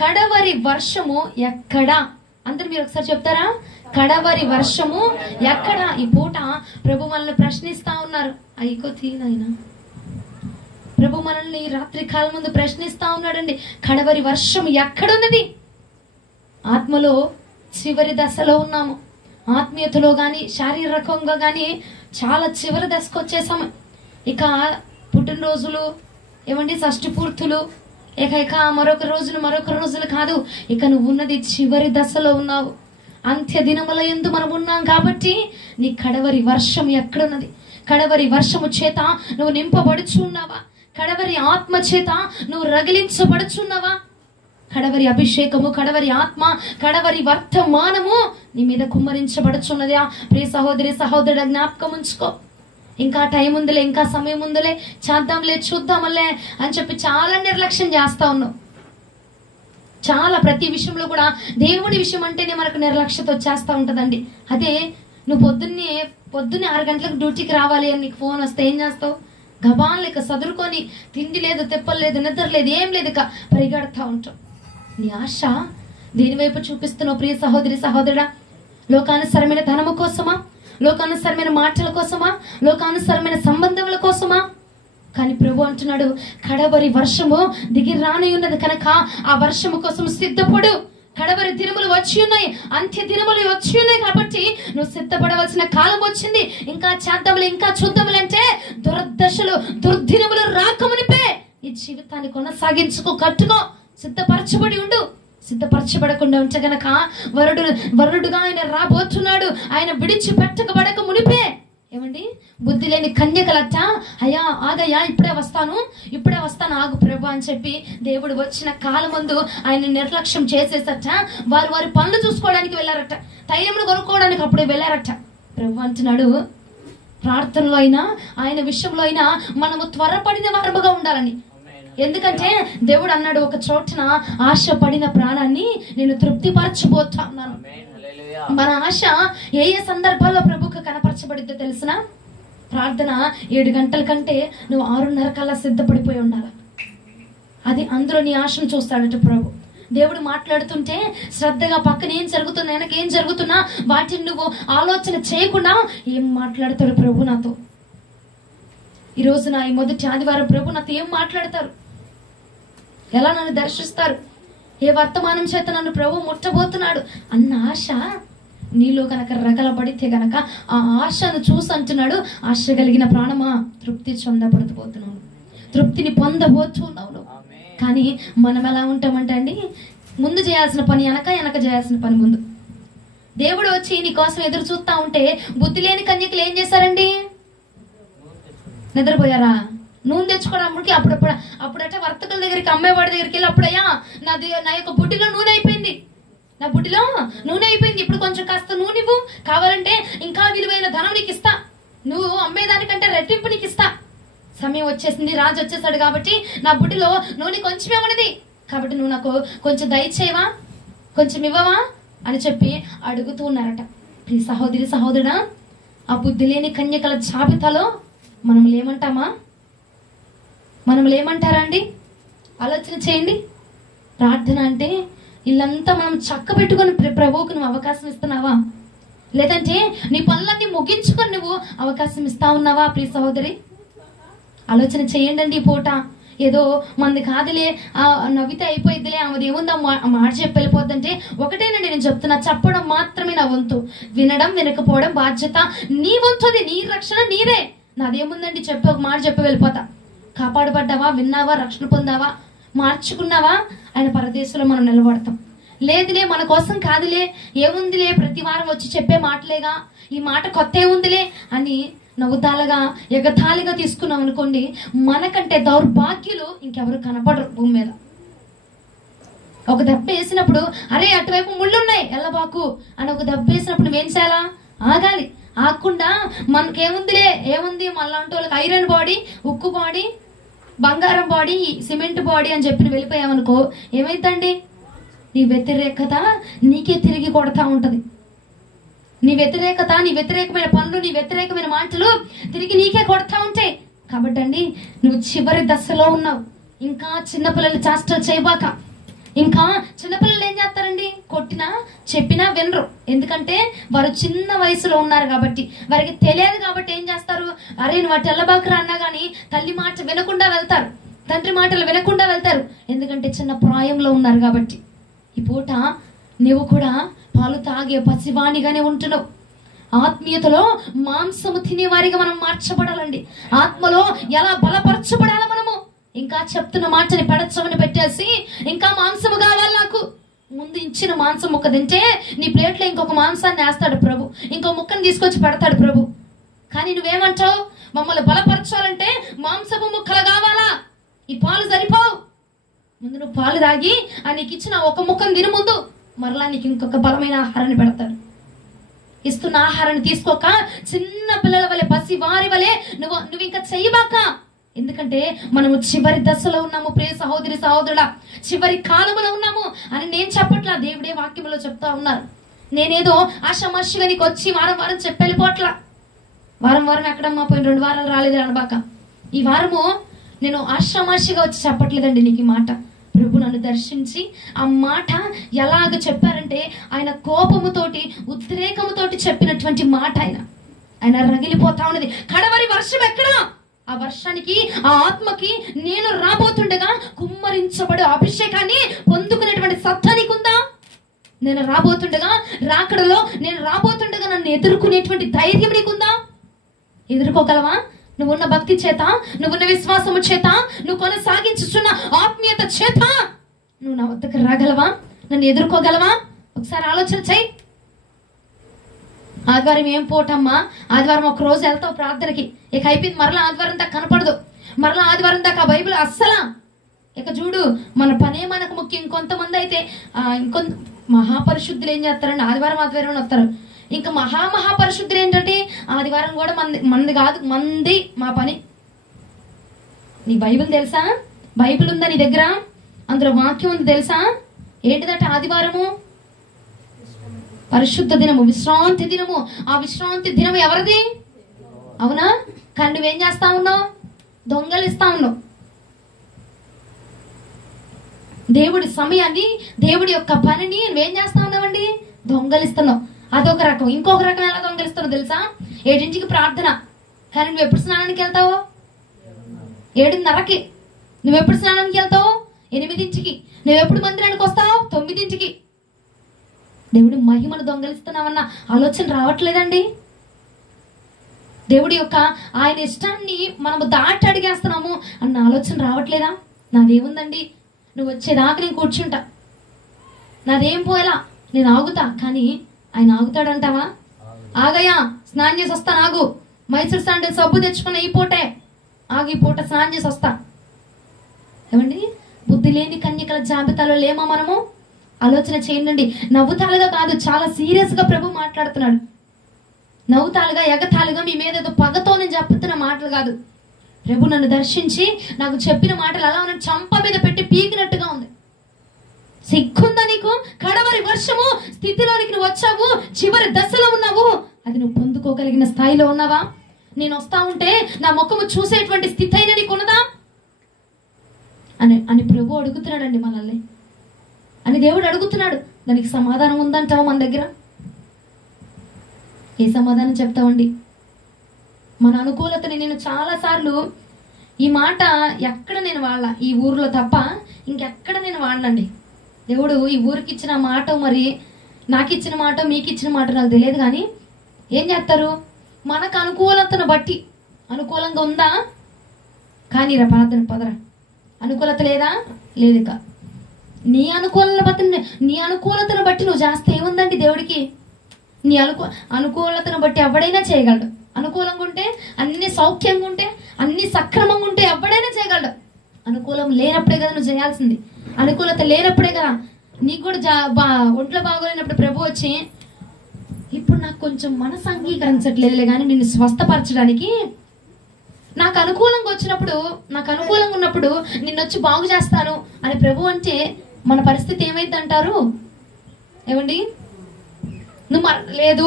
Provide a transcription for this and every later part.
కడవరి వర్షము ఎక్కడా? అందరు మీరు ఒకసారి చెప్తారా? కడవరి వర్షము ఎక్కడ? ఈ పూట ప్రభు మనల్ని ప్రశ్నిస్తా ఉన్నారు. అయ్యో తీనైనా ప్రభు మనల్ని రాత్రి కాలం ముందు ప్రశ్నిస్తా ఉన్నాడండి. కడవరి వర్షం ఎక్కడున్నది? ఆత్మలో చివరి దశలో ఉన్నాము. ఆత్మీయతలో కానీ శారీరకంగా కానీ చాలా చివరి దశకు వచ్చేసాము. ఇక పుట్టినరోజులు ఏమండి, షష్ఠి పూర్తులు, ఇక మరొక రోజులు కాదు. ఇక నువ్వు ఉన్నది చివరి దశలో ఉన్నావు. అంత్య దినముల యందు మనం ఉన్నాం కాబట్టి నీ కడవరి వర్షం ఎక్కడున్నది? కడవరి వర్షము చేత నువ్వు నింపబడుచున్నావా? కడవరి ఆత్మ చేత నువ్వు రగిలించబడుచున్నావా? కడవరి అభిషేకము, కడవరి ఆత్మ, కడవరి వర్తమానము నీ మీద కుమ్మరించబడుచున్నదా? ప్రియ సహోదరి సహోదరుడు, జ్ఞాపకం ఉంచుకో. ఇంకా టైం ఉందిలే, ఇంకా సమయం ఉందిలే, చేద్దాంలే, చూద్దామలే అని చెప్పి చాలా నిర్లక్ష్యం చేస్తా ఉన్నావు. చాలా ప్రతి విషయంలో కూడా దేవుడి విషయం అంటేనే మనకు నిర్లక్ష్యత వచ్చేస్తా ఉంటదండి. అదే నువ్వు పొద్దున్నే 6 గంటలకు డ్యూటీకి రావాలి అని నీకు ఫోన్ వస్తే ఏం చేస్తావు? గబాన్ లేక సదురుకొని, తిండి లేదు, తెప్పలు లేదు, నిద్ర లేదు, ఏం లేదు, ఇక పరిగెడతా ఉంటావు. నీ ఆశ దేని వైపు చూపిస్తున్నావు ప్రియ సహోదరి సహోదరుడా? లోకానుసరమైన ధనము కోసమా? లోకానుసరమైన మాటల కోసమా? లోకానుసరమైన సంబంధముల కోసమా? కానీ ప్రభు అంటున్నాడు, కడవరి వర్షము దిగి రాని ఉన్నది కనుక ఆ వర్షము కోసం సిద్ధపడు. కడవరి దినములు వచ్చి ఉన్నాయి, అంత్య దినములు వచ్చి ఉన్నాయి కాబట్టి నువ్వు సిద్ధపడవలసిన కాలం వచ్చింది. ఇంకా చేద్దాములు, ఇంకా చూద్దాములు అంటే దుర్దశలు, దుర్దినములు రాకమునిపే ఈ జీవితాన్ని కొనసాగించుకో, కట్టుకో, సిద్ధపరచబడి ఉండు. సిద్ధపరచబడకుండా ఉంటే గనక వరుడుగా ఆయన రాబోతున్నాడు. ఆయన విడిచిపెట్టకబడక మునిపే ఏమండి, బుద్ధి లేని కన్యకలట, అయ్యా ఆగయ్యా, ఇప్పుడే వస్తాను ఆగు ప్రభు అని చెప్పి దేవుడు వచ్చిన కాలం ముందు ఆయన నిర్లక్ష్యం చేసేసట. వారి పనులు చూసుకోవడానికి వెళ్ళారట, తైలములు కొనుక్కోవడానికి అప్పుడే వెళ్ళారట. ప్రభు అంటున్నాడు, ప్రార్థనలో అయినా ఆయన విషయంలో అయినా మనము త్వరపడిన వారముగా ఉండాలని. ఎందుకంటే దేవుడు అన్నాడు, ఒక చోటన ఆశపడిన ప్రాణాన్ని నేను తృప్తిపరచబోతా ఉన్నాను. మన ఆశ ఏ సందర్భాల్లో ప్రభుకు కనపరచబడిద్దో తెలిసిన? ప్రార్థన 7 గంటల కంటే నువ్వు 6:30 కల్లా సిద్ధపడిపోయి ఉండాలి. అది అందులో నీ ఆశను చూస్తాడట ప్రభు. దేవుడు మాట్లాడుతుంటే శ్రద్ధగా పక్కన ఏం జరుగుతున్నా, వెనక ఏం జరుగుతున్నా వాటిని నువ్వు ఆలోచన చేయకుండా ఏం మాట్లాడతాడు ప్రభు నాతో? ఈ రోజున ఈ మొదటి ఆదివారం ప్రభు నాతో ఏం మాట్లాడతారు? ఎలా నన్ను దర్శిస్తారు? ఏ వర్తమానం చేత నన్ను ప్రభు ముట్టబోతున్నాడు అన్న ఆశ నీలో గనక రగలబడితే గనక ఆ ఆశను చూసి అంటున్నాడు, ఆశ కలిగిన ప్రాణమా తృప్తి పొందబడుతుపోతున్నావు, తృప్తిని పొందబోతున్నావు. కానీ మనం ఎలా ఉంటామంటే అండి, ముందు చేయాల్సిన పని వెనక చేయాల్సిన పని ముందు. దేవుడు వచ్చి నీ కోసం ఎదురు చూస్తా ఉంటే బుద్ధి లేని కన్యకలు ఏం చేశారండి? నిద్రపోయారా? నూనె తెచ్చుకోవడానికి అప్పుడట వర్తకుల దగ్గరికి, అమ్మేవాడి దగ్గరికి వెళ్ళి, అప్పుడయ్యా నా యొక్క బుడ్డిలో నూనె అయిపోయింది, ఇప్పుడు కొంచెం కాస్త నూనె ఇవ్వు, కావాలంటే ఇంకా విలువైన ధనం నీకు ఇస్తా, నువ్వు అమ్మేదానికంటే రెట్టింపు నీకు ఇస్తా. సమయం వచ్చేసింది, రాజు వచ్చేసాడు కాబట్టి నా బుడ్డిలో నూనె కొంచెమే ఉన్నది, కాబట్టి నువ్వు నాకు కొంచెం దయచేయవా, కొంచెం ఇవ్వవా అని చెప్పి అడుగుతూ ఉన్నారట. ప్రియ సహోదరి సహోదరుడా, ఆ బుద్ధి లేని కన్యకల జాబితాలో మనం ఏమంటారా అండి? ఆలోచన చేయండి. ప్రార్థన అంటే ఇల్లంతా మనం చక్క పెట్టుకొని ప్రభువుకు నువ్వు అవకాశం ఇస్తున్నావా? లేదంటే నీ పనులన్నీ ముగించుకొని నువ్వు అవకాశం ఇస్తా ఉన్నావా? ప్రియ సహోదరి, ఆలోచన చేయండి. ఈ పూట ఏదో మంది కాదులే, నవ్వితే అయిపోయిద్దిలే, ఆమెది ఏముందో మాట చెప్పి వెళ్ళిపోద్దంటే ఒకటేనండి నేను చెప్తున్నా, చెప్పడం మాత్రమే నా వంతు, వినడం వినకపోవడం బాధ్యత నీ వంతుది, నీ రక్షణ నీదే. నాదేముందండి, ఒక మాట చెప్పి వెళ్ళిపోతా. కాపాడబడ్డావా, విన్నావా, రక్షణ పొందావా, మార్చుకున్నావా, ఆయన పరదేశంలో మనం నిలబడతాం. లేదులే మన కోసం కాదులే, ఏముందిలే, ప్రతి వారం వచ్చి చెప్పే మాటలేగా, ఈ మాట కొత్త ఏముందిలే అని నవ్వుతాలుగా ఎగతాళిగా తీసుకున్నాం అనుకోండి, మనకంటే దౌర్భాగ్యులు ఇంకెవరు కనపడరు భూమి మీద. ఒక దెబ్బ వేసినప్పుడు, అరే అటువైపు ముళ్ళున్నాయి ఎల్లబాకు అని ఒక దెబ్బ వేసినప్పుడు నువ్వేం చేయాలా? ఆగాలి. ఆగకుండా మనకేముందిలే, ఏముంది, మళ్ళంటూ వాళ్ళకి ఐరన్ బాడీ, ఉక్కు బాడీ, బంగారం బాడీ, సిమెంట్ బాడీ అని చెప్పి వెళ్ళిపోయావనుకో ఏమైందండి? నీ వ్యతిరేకత నీకే తిరిగి కొడతా ఉంటది. నీ వ్యతిరేకమైన పనులు, నీ వ్యతిరేకమైన మాటలు తిరిగి నీకే కొడతా ఉంటాయి. కాబట్టి అండి, నువ్వు చివరి దశలో ఉన్నావు. ఇంకా చిన్నపిల్లలు చేష్టలు చేయబాక. ఇంకా చిన్నపిల్లలు ఏం చేస్తారండి? కొట్టినా చెప్పినా వినరు. ఎందుకంటే వారు చిన్న వయసులో ఉన్నారు కాబట్టి, వారికి తెలియదు కాబట్టి ఏం చేస్తారు? అరే నువ్వు అటు ఎల్లబాకురా అన్నా కానీ తల్లి మాట వినకుండా వెళ్తారు, తండ్రి మాటలు వినకుండా వెళ్తారు. ఎందుకంటే చిన్న ప్రాయంలో ఉన్నారు కాబట్టి. ఈ పూట నువ్వు కూడా పాలు తాగే పసివాణిగానే ఉంటున్నావు. ఆత్మీయతలో మాంసము తినేవారిగా మనం మార్చబడాలండి. ఆత్మలో ఎలా బలపరచబడాలి మనము. ఇంకా చెప్తున్న మాటని పెడచమని పెట్టేసి ఇంకా మాంసము కావాలి నాకు, ముందు ఇచ్చిన మాంసం ముక్క తింటే నీ ప్లేట్లో ఇంకొక మాంసాన్ని వేస్తాడు ప్రభు, ఇంకో ముక్కను తీసుకొచ్చి పెడతాడు ప్రభు. కానీ నువ్వేమంటావు? మమ్మల్ని బలపరచాలంటే మాంసపు ముక్కలు కావాలా, ఈ పాలు సరిపోవు. ముందు నువ్వు పాలు తాగి ఆ నీకు ఇచ్చిన ఒక ముక్కను తిని ముందు మరలా నీకు ఇంకొక బలమైన ఆహారాన్ని పెడతాడు. ఇస్తున్న ఆహారాన్ని తీసుకోక చిన్న పిల్లల వలె, పసి వారి వలె నువ్వు ఇంకా చెయ్యబాక. ఎందుకంటే మనము చివరి దశలో ఉన్నాము ప్రియ సహోదరి సహోదరుడా, చివరి కాలంలో ఉన్నాము అని నేను చెప్పట్లా, దేవుడే వాక్యంలో చెప్తా ఉన్నారు. నేనేదో ఆషామాషిగా నీకు వచ్చి వారం వారం చెప్పెళ్ళిపోట్లా. వారం వారం ఎక్కడమ్మా పోయిన 2 వారాలు రాలేదు అనబాక. ఈ వారము నేను ఆషామాషిగా వచ్చి చెప్పట్లేదండి నీకు ఈ మాట. ప్రభు నన్ను దర్శించి ఆ మాట ఎలాగ చెప్పారంటే ఆయన కోపముతోటి ఉద్రేకముతోటి చెప్పినటువంటి మాట. ఆయన రగిలిపోతా ఉన్నది. కడవరి వర్షం ఎక్కడా? ఆ వర్షానికి, ఆ ఆత్మకి నేను రాబోతుండగా కుమ్మరించబడే అభిషేకాన్ని పొందుకునేటువంటి సత్తా నీకుందా? నేను రాబోతుండగా, రాకడలో నేను రాబోతుండగా నన్ను ఎదుర్కొనేటువంటి ధైర్యం నీకుందా? ఎదుర్కోగలవా? నువ్వున్న భక్తి చేత, నువ్వున్న విశ్వాసము చేత, నువ్వు కొనసాగించుచున్న ఆత్మీయత చేత నువ్వు నా వద్దకు రాగలవా? నన్ను ఎదుర్కోగలవా? ఒకసారి ఆలోచన చెయ్యి. ఆదివారం ఏం పోటమ్మా, ఆదివారం ఒక రోజు వెళ్తావు ప్రార్థనకి, ఇక అయిపోయింది. మరలా ఆదివారం దాకా కనపడదు, మరలా ఆదివారం దాకా బైబిల్ అస్సలా. ఇక చూడు, మన పనే మనకు ముఖ్యం. ఇంకొంతమంది అయితే ఇంకొంత మహాపరిశుద్ధులు ఏం చేస్తారండి? ఆదివారం వస్తారు. ఇంకా మహాపరిశుద్ధులు ఏంటంటే ఆదివారం కూడా మంది కాదు, మంది మా పని. నీ బైబిల్ తెలుసా? బైబిల్ ఉందా నీ దగ్గర? అందులో వాక్యం ఉంది తెలుసా? ఏంటిదట ఆదివారము? పరిశుద్ధ దినము, విశ్రాంతి దినము. ఆ విశ్రాంతి దినం ఎవరిది? అవునా? కానీ నువ్వేం చేస్తా ఉన్నావు? దొంగలిస్తా ఉన్నావు. దేవుడి సమయాన్ని, దేవుడి యొక్క పనిని నువ్వేం చేస్తా ఉన్నావండి? దొంగలిస్తున్నావు. అదొక రకం. ఇంకొక రకం ఎలా దొంగలిస్తావు తెలుసా? 7ంటికి ప్రార్థన, కానీ నువ్వు ఎప్పుడు స్నానానికి వెళ్తావు? 7:30కి. నువ్వెప్పుడు స్నానానికి వెళ్తావు? 8ంటికి. నువ్వెప్పుడు మందిరానికి వస్తావు? 9ంటికి. దేవుడి మహిమను దొంగలిస్తున్నావన్న ఆలోచన రావట్లేదండి. దేవుడి యొక్క ఆయన ఇష్టాన్ని మనము దాటి అడిగేస్తున్నాము అన్న ఆలోచన రావట్లేదా? నాదేముందండి, నువ్వు వచ్చేదాకా నేను కూర్చుంటా, నాదేం పోయేలా నేను ఆగుతా. కానీ ఆయన ఆగుతాడంటావా? ఆగయా, స్నానం చేసి వస్తా, ఆగు. మైసూర్ శాండిల్ సబ్బు తెచ్చుకున్న ఈ పూటే ఆగు, ఈ పూట స్నానం చేసి వస్తా. ఏమండి, బుద్ధి లేని కన్యకల జాబితాలో లేమా మనము? ఆలోచన చేయండి. నవ్వుతాలుగా కాదు, చాలా సీరియస్ గా ప్రభు మాట్లాడుతున్నాడు. నవ్వుతాలుగా, ఎగతాలుగా, మీ మీద ఏదో పగతో నేను చెప్తున్న మాటలు కాదు. ప్రభు నన్ను దర్శించి నాకు చెప్పిన మాటలు అలా ఉన్న చంప మీద పెట్టి పీకినట్టుగా ఉంది. సిగ్గుందా నీకు? కడవరి వర్షము స్థితిలోనికి నువ్వు వచ్చావు, చివరి దశలో ఉన్నావు. అది నువ్వు పొందుకోగలిగిన స్థాయిలో ఉన్నావా? నేను వస్తా ఉంటే నా ముఖము చూసేటువంటి స్థితి అయినా నీకు ఉన్నదా అని ప్రభు అడుగుతున్నాడండి మనల్ని. అని దేవుడు అడుగుతున్నాడు. దానికి సమాధానం ఉందంటావా మన దగ్గర? ఏ సమాధానం చెప్తావండి? మన అనుకూలతని నేను చాలాసార్లు ఈ మాట ఎక్కడ నేను వాడల, ఈ ఊర్లో తప్ప ఇంకెక్కడ నేను వాడనండి. దేవుడు ఈ ఊరికి ఇచ్చిన మాట, మరి నాకు ఇచ్చిన మాట, మీకు ఇచ్చిన మాట నాకు తెలియదు. కానీ ఏం చేస్తారు? మనకు అనుకూలతను బట్టి, అనుకూలంగా ఉందా కానీ రా ప్రార్థన పదరా, అనుకూలత లేదా లేదు. నీ అనుకూలతను బట్టి నువ్వు చేస్తే ఏముందండి దేవుడికి? నీ అనుకూలతను బట్టి ఎవడైనా చేయగలడు. అనుకూలంగా ఉంటే, అన్ని సౌఖ్యంగా ఉంటే, అన్ని సక్రమంగా ఉంటే ఎవడైనా చేయగలడు. అనుకూలం లేనప్పుడే కదా నువ్వు చేయాల్సింది. అనుకూలత లేనప్పుడే కదా. నీకు కూడా ఒంట్లో బాగోలేనప్పుడు ప్రభు వచ్చి, ఇప్పుడు నాకు కొంచెం మనసు అంగీకరించట్లేదులే కానీ నిన్ను స్వస్థపరచడానికి, నాకు అనుకూలంగా వచ్చినప్పుడు, నాకు అనుకూలంగా ఉన్నప్పుడు నిన్ను వచ్చి బాగు చేస్తాను అని ప్రభు అంటే మన పరిస్థితి ఏమైంది అంటారు? ఏమండి, నువ్వు లేదు,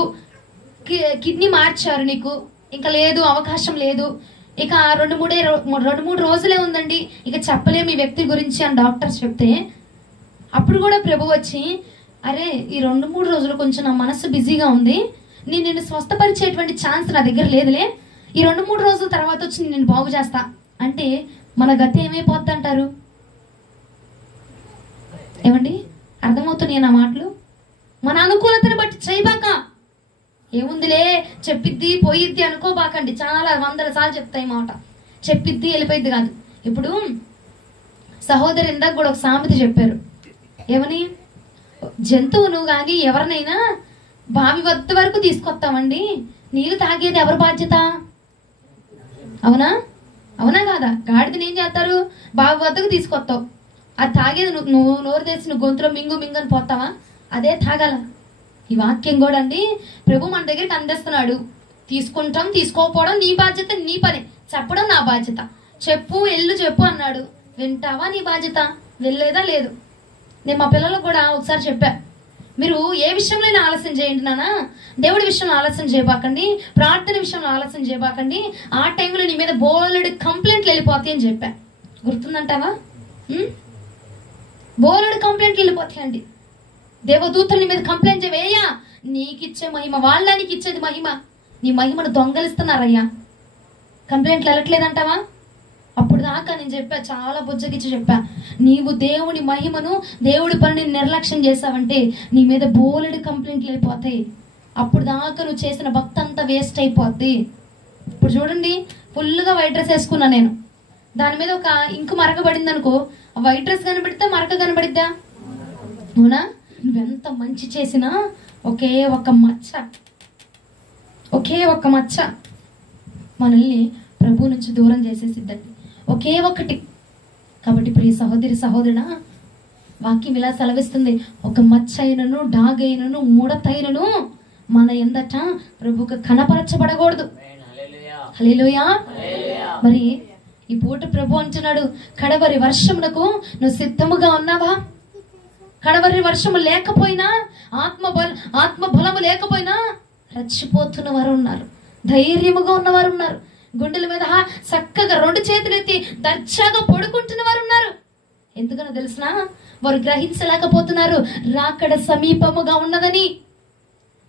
కిడ్నీ మార్చారు నీకు, ఇంకా లేదు, అవకాశం లేదు, ఇక 2-3 రోజులే ఉందండి, ఇక చెప్పలేము ఈ వ్యక్తి గురించి అని డాక్టర్స్ చెప్తే, అప్పుడు కూడా ప్రభు వచ్చి, అరే ఈ 2-3 రోజులు కొంచెం నా మనసు బిజీగా ఉంది, నిన్ను స్వస్థపరిచేటువంటి ఛాన్స్ నా దగ్గర లేదులే, ఈ 2-3 రోజుల తర్వాత వచ్చి నేను బాగు చేస్తా అంటే మన గతి ఏమైపోద్ది అంటారు? ఏమండి, అర్థమవుతున్నాయి నా మాటలు? మన అనుకూలతను బట్టి చేయబాక. ఏముందిలే చెప్పిద్ది పోయిద్ది అనుకోబాకండి. చాలా 100 సార్లు చెప్తాయి మాట. చెప్పిద్ది వెళ్ళిపోయిద్ది కాదు. ఇప్పుడు సహోదరు ఇందాక కూడా ఒక సామెత చెప్పారు. ఏమని? జంతువును కానీ ఎవరినైనా బావి వద్ద వరకు తీసుకొస్తామండి, నీళ్ళు తాగేది ఎవరి బాధ్యత? అవునా? అవునా కాదా? గాడిదని ఏం చేస్తారు? బావి వద్దకు తీసుకొస్తావు, అది తాగేది నువ్వు నోరు తెరిచి నువ్వు గొంతులో మింగు మింగని పోతావా? అదే తాగాల. ఈ వాక్యం కూడా అండి ప్రభు మన దగ్గరికి అందిస్తున్నాడు. తీసుకుంటాం తీసుకోకపోవడం నీ బాధ్యత, నీ పని. చెప్పడం నా బాధ్యత. చెప్పు ఎల్లు చెప్పు అన్నాడు, వింటావా? నీ బాధ్యత. వెళ్ళేదా? లేదు. నేను మా పిల్లలకు కూడా ఒకసారి చెప్పా, మీరు ఏ విషయంలో ఆలస్యం చేయండి నాన్న, దేవుడి విషయంలో ఆలస్యం చేయబాకండి, ప్రార్థన విషయంలో ఆలస్యం చేయబాకండి, ఆ టైంలో నీ మీద బోలెడు కంప్లైంట్లు వెళ్ళిపోతాయి అని చెప్పా. గుర్తుందంటావా? బోలెడు కంప్లైంట్లు వెళ్ళిపోతాయి అండి. దేవదూతల మీద కంప్లైంట్ చేయవయ్యా, నీకిచ్చే మహిమ వాళ్ళనికి ఇచ్చేది మహిమ, నీ మహిమను దొంగలిస్తున్నారయ్యా. కంప్లైంట్లు వెళ్ళట్లేదంటావా? అప్పుడు దాకా నేను చెప్పా, చాలా బుజ్జగిచ్చి చెప్పా, నీవు దేవుని మహిమను దేవుడి పనిని నిర్లక్ష్యం చేసావంటే నీ మీద బోలెడు కంప్లైంట్లు వెళ్ళిపోతాయి. అప్పుడు దాకా నువ్వు చేసిన భక్తి అంతా వేస్ట్ అయిపోద్ది. ఇప్పుడు చూడండి, ఫుల్గా వైట్ డ్రెస్ వేసుకున్నా నేను, దాని మీద ఒక ఇంకు మరకబడింది అనుకో, ఆ వైట్ డ్రెస్ కనబడిద్దా మరక కనబడిద్దా? అవునా? నువ్వెంత మంచి చేసినా ఒకే ఒక మచ్చ మనల్ని ప్రభు నుంచి దూరం చేసేసిద్దండి. ఒకే ఒకటి. కాబట్టి ప్రియ సహోదరి సహోదరుడా, వాక్యం ఇలా సెలవిస్తుంది, ఒక మచ్చ అయినను డాగైనను ముడతైనను మన ఎందట ప్రభుకు కనపరచబడకూడదు. హల్లెలూయా. మరి ఈ పూట ప్రభు అంటున్నాడు, కడవరి వర్షమునకు నువ్వు సిద్ధముగా ఉన్నావా? కడవరి వర్షము లేకపోయినా, ఆత్మ బలము లేకపోయినా రచ్చిపోతున్న వారు ఉన్నారు, ధైర్యముగా ఉన్నవారు ఉన్నారు, గుండెల మీద చక్కగా 2 చేతులు ఎత్తి దర్జాగా పడుకుంటున్న వారు ఉన్నారు. ఎందుకనో తెలిసినా? వారు గ్రహించలేకపోతున్నారు రాకడ సమీపముగా ఉన్నదని.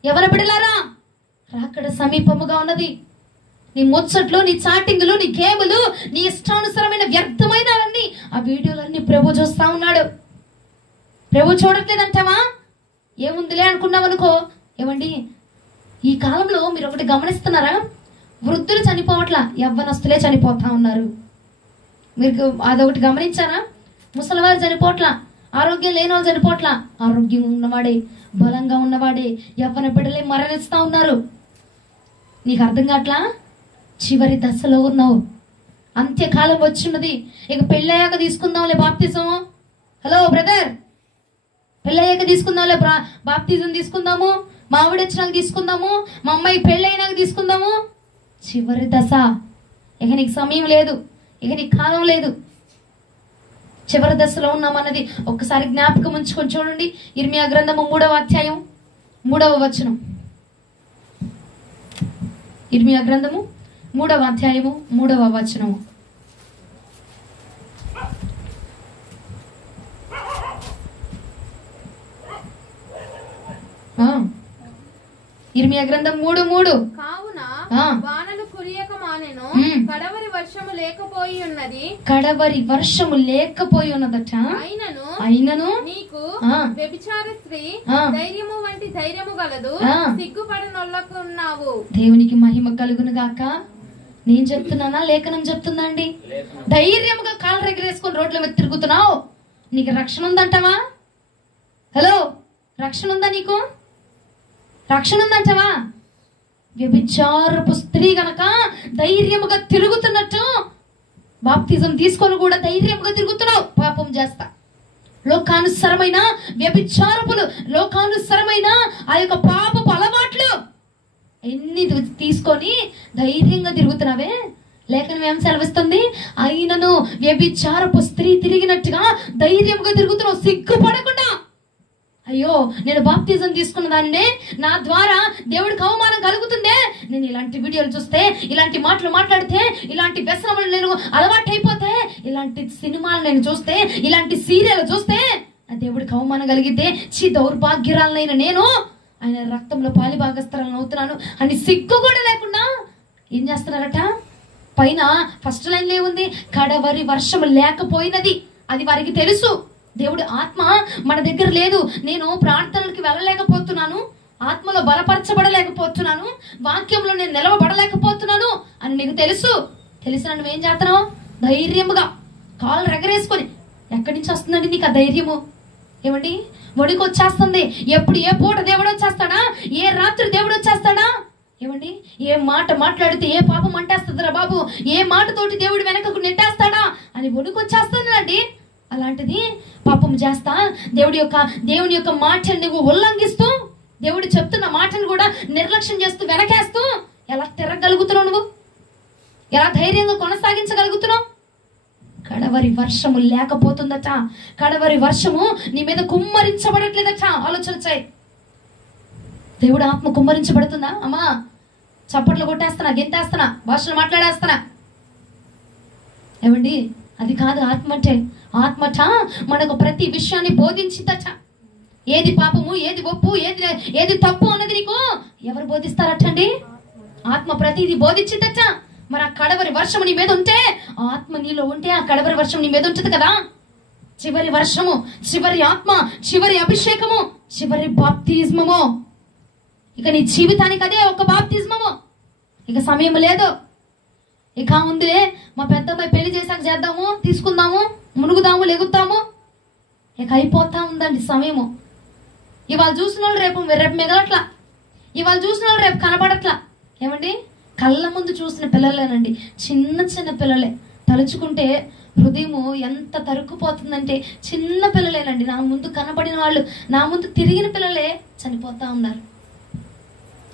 ఎవరి బిడ్డలారా, రాకడ సమీపముగా ఉన్నది. నీ ముచ్చట్లు, నీ చాటింగులు, నీ గేములు, నీ ఇష్టానుసరమైన వ్యర్థమైనవన్నీ ఆ వీడియోలన్నీ ప్రభు చూస్తా ఉన్నాడు. ప్రభు చూడట్లేదంటావా? ఏముందిలే అనుకున్నావు అనుకో. ఏమండి, ఈ కాలంలో మీరు ఒకటి గమనిస్తున్నారా? వృద్ధులు చనిపోవట్లా, యవ్వనస్తులే చనిపోతా ఉన్నారు. మీరు అదొకటి గమనించారా? ముసలివారు చనిపోవట్లా, ఆరోగ్యం లేని వాళ్ళు చనిపోవట్లా, ఆరోగ్యం ఉన్నవాడే, బలంగా ఉన్నవాడే, యవ్వన బిడ్డలే మరణిస్తా ఉన్నారు. నీకు అర్థం కావట్లా? చివరి దశలో ఉన్నావు, అంత్యకాలం వచ్చిన్నది. ఇక పెళ్ళయ్యాక తీసుకుందాంలే బాప్తిజం. హలో బ్రదర్, పెళ్ళయ్యాక తీసుకుందాంలే బాప్తిజం తీసుకుందాము, మా ఆవిడ వచ్చినాక తీసుకుందాము, మా అమ్మాయి పెళ్ళైనాక తీసుకుందాము. చివరి దశ. ఇక నీకు సమయం లేదు, ఇక నీకు కాలం లేదు. చివరి దశలో ఉన్నామన్నది ఒక్కసారి జ్ఞాపకం ఉంచుకొని చూడండి. ఇర్మియా గ్రంథము 3వ అధ్యాయం 3వ వచనం. ఇర్మియా గ్రంథము 3వ అధ్యాయము 3వ వచనము. ఇర్మియా గ్రంథం 3:3. కావున వానలు కురియక మానెను, కడవరి వర్షము లేకపోయి ఉన్నది. కడవరి వర్షము లేకపోయి ఉన్నదట. అయినను నీకు వ్యభిచార స్త్రీ ధైర్యము వంటి ధైర్యము గలదు, సిగ్గుపడనొల్లకున్నావు. దేవునికి మహిమ కలుగును గాక. నేను చెప్తున్నానా లేఖనం చెప్తుందా అండి? ధైర్యముగా కాళ్ళు ఎగరేసుకొని రోడ్ల మీద తిరుగుతున్నావు, నీకు రక్షణ ఉందంటావా? హలో, రక్షణ ఉందా? నీకు రక్షణ ఉందంటావా? వ్యభిచారపు స్త్రీ గనక ధైర్యముగా తిరుగుతున్నట్టు బాప్తిజం తీసుకొని కూడా ధైర్యముగా తిరుగుతున్నావు. పాపం చేస్తా, లోకానుసరమైన వ్యభిచారపులు, లోకానుసరమైన ఆ యొక్క పాపపు అలవాట్లు ఎన్ని తీసుకొని ధైర్యంగా తిరుగుతున్నావే. లేఖనం ఏం సెలవిస్తుంది? అయినను వ్యభిచారపు స్త్రీ తిరిగినట్టుగా ధైర్యంగా తిరుగుతున్నావు, సిగ్గుపడకుండా. అయ్యో, నేను బాప్తిజం తీసుకున్న దాన్నే, నా ద్వారా దేవుడికి అవమానం కలుగుతుందే, నేను ఇలాంటి వీడియోలు చూస్తే, ఇలాంటి మాటలు మాట్లాడితే, ఇలాంటి వ్యసనములు నేను అలవాటు అయిపోతే, ఇలాంటి సినిమాలు నేను చూస్తే, ఇలాంటి సీరియల్ చూస్తే ఆ దేవుడికి అవమానం కలిగితే దౌర్భాగ్యురాలనైనా నేను ఆయన రక్తంలో పాలి భాగస్థరాలను అవుతున్నాను అని సిగ్గు కూడా లేకుండా ఏం చేస్తున్నారట? పైన ఫస్ట్ లైన్లో ఏముంది? కడవరి వర్షం లేకపోయినది. అది వారికి తెలుసు. దేవుడి ఆత్మ మన దగ్గర లేదు, నేను ప్రార్థనలకి వెళ్ళలేకపోతున్నాను, ఆత్మలో బలపరచబడలేకపోతున్నాను, వాక్యంలో నేను నిలవబడలేకపోతున్నాను అని నీకు తెలుసు. తెలిసిన నువ్వేం చేస్తున్నావు? ధైర్యముగా కాళ్ళు రెగరేసుకొని, ఎక్కడి నుంచి వస్తుందండి నీకు ఆ ధైర్యము? ఏమండి, ఒడికి వచ్చేస్తుంది. ఎప్పుడు ఏ పూట దేవుడు వచ్చేస్తాడా? ఏ రాత్రి దేవుడు వచ్చేస్తాడా? ఏమండి, ఏ మాట మాట్లాడితే ఏ పాపం అంటేస్తుందిరా బాబు, ఏ మాటతోటి దేవుడు వెనకకు నెట్టేస్తాడా అని ఒడికి వచ్చేస్తుందండి. అలాంటిది పాపం చేస్తా దేవుని యొక్క మాటను నువ్వు ఉల్లంఘిస్తూ, దేవుడు చెప్తున్న మాటను కూడా నిర్లక్ష్యం చేస్తూ వెనకేస్తూ ఎలా తిరగలుగుతున్నావు? నువ్వు ఎలా ధైర్యంగా కొనసాగించగలుగుతున్నావు? కడవరి వర్షము లేకపోతుందట. కడవరి వర్షము నీ మీద కుమ్మరించబడట్లేదట. ఆలోచన చేయి. దేవుడు ఆత్మ కుమ్మరించబడుతుందా? అమ్మా చప్పట్లు కొట్టేస్తున్నా, గెంతేస్తున్నా, భాషలు మాట్లాడేస్తున్నా. ఏమండి, అది కాదు ఆత్మ అంటే. ఆత్మట మనకు ప్రతి విషయాన్ని బోధించిందట. ఏది పాపము, ఏది ఒప్పు, ఏది తప్పు అన్నది నీకు ఎవరు బోధిస్తారటండి? ఆత్మ ప్రతిది బోధించిందట. మరి ఆ కడవరి వర్షము నీ మీద ఉంటే, ఆత్మ నీలో ఉంటే ఆ కడవరి వర్షం నీ మీద ఉంటుంది కదా. చివరి వర్షము, చివరి ఆత్మ, చివరి అభిషేకము, చివరి బాప్తిజమము. ఇక నీ జీవితానికి అదే ఒక బాప్తిజమము. ఇక సమయం లేదు. ఇక ఉందిలే, మా పెద్దమ్మాయి పెళ్లి చేశాక చేద్దాము, తీసుకుందాము, మునుగుదాము, లెగుతాము. ఇక అయిపోతా ఉందండి సమయము. ఇవాళ చూసిన వాళ్ళు రేపు మిగలట్లా. ఇవాళ చూసిన వాళ్ళు రేపు కనబడట్లా. ఏమండి, కళ్ళ ముందు చూసిన పిల్లలేనండి, చిన్న చిన్న పిల్లలే. తలుచుకుంటే హృదయము ఎంత తరుక్కుపోతుందంటే, చిన్న పిల్లలేనండి. నా ముందు కనబడిన వాళ్ళు, నా ముందు తిరిగిన పిల్లలే చనిపోతా ఉన్నారు.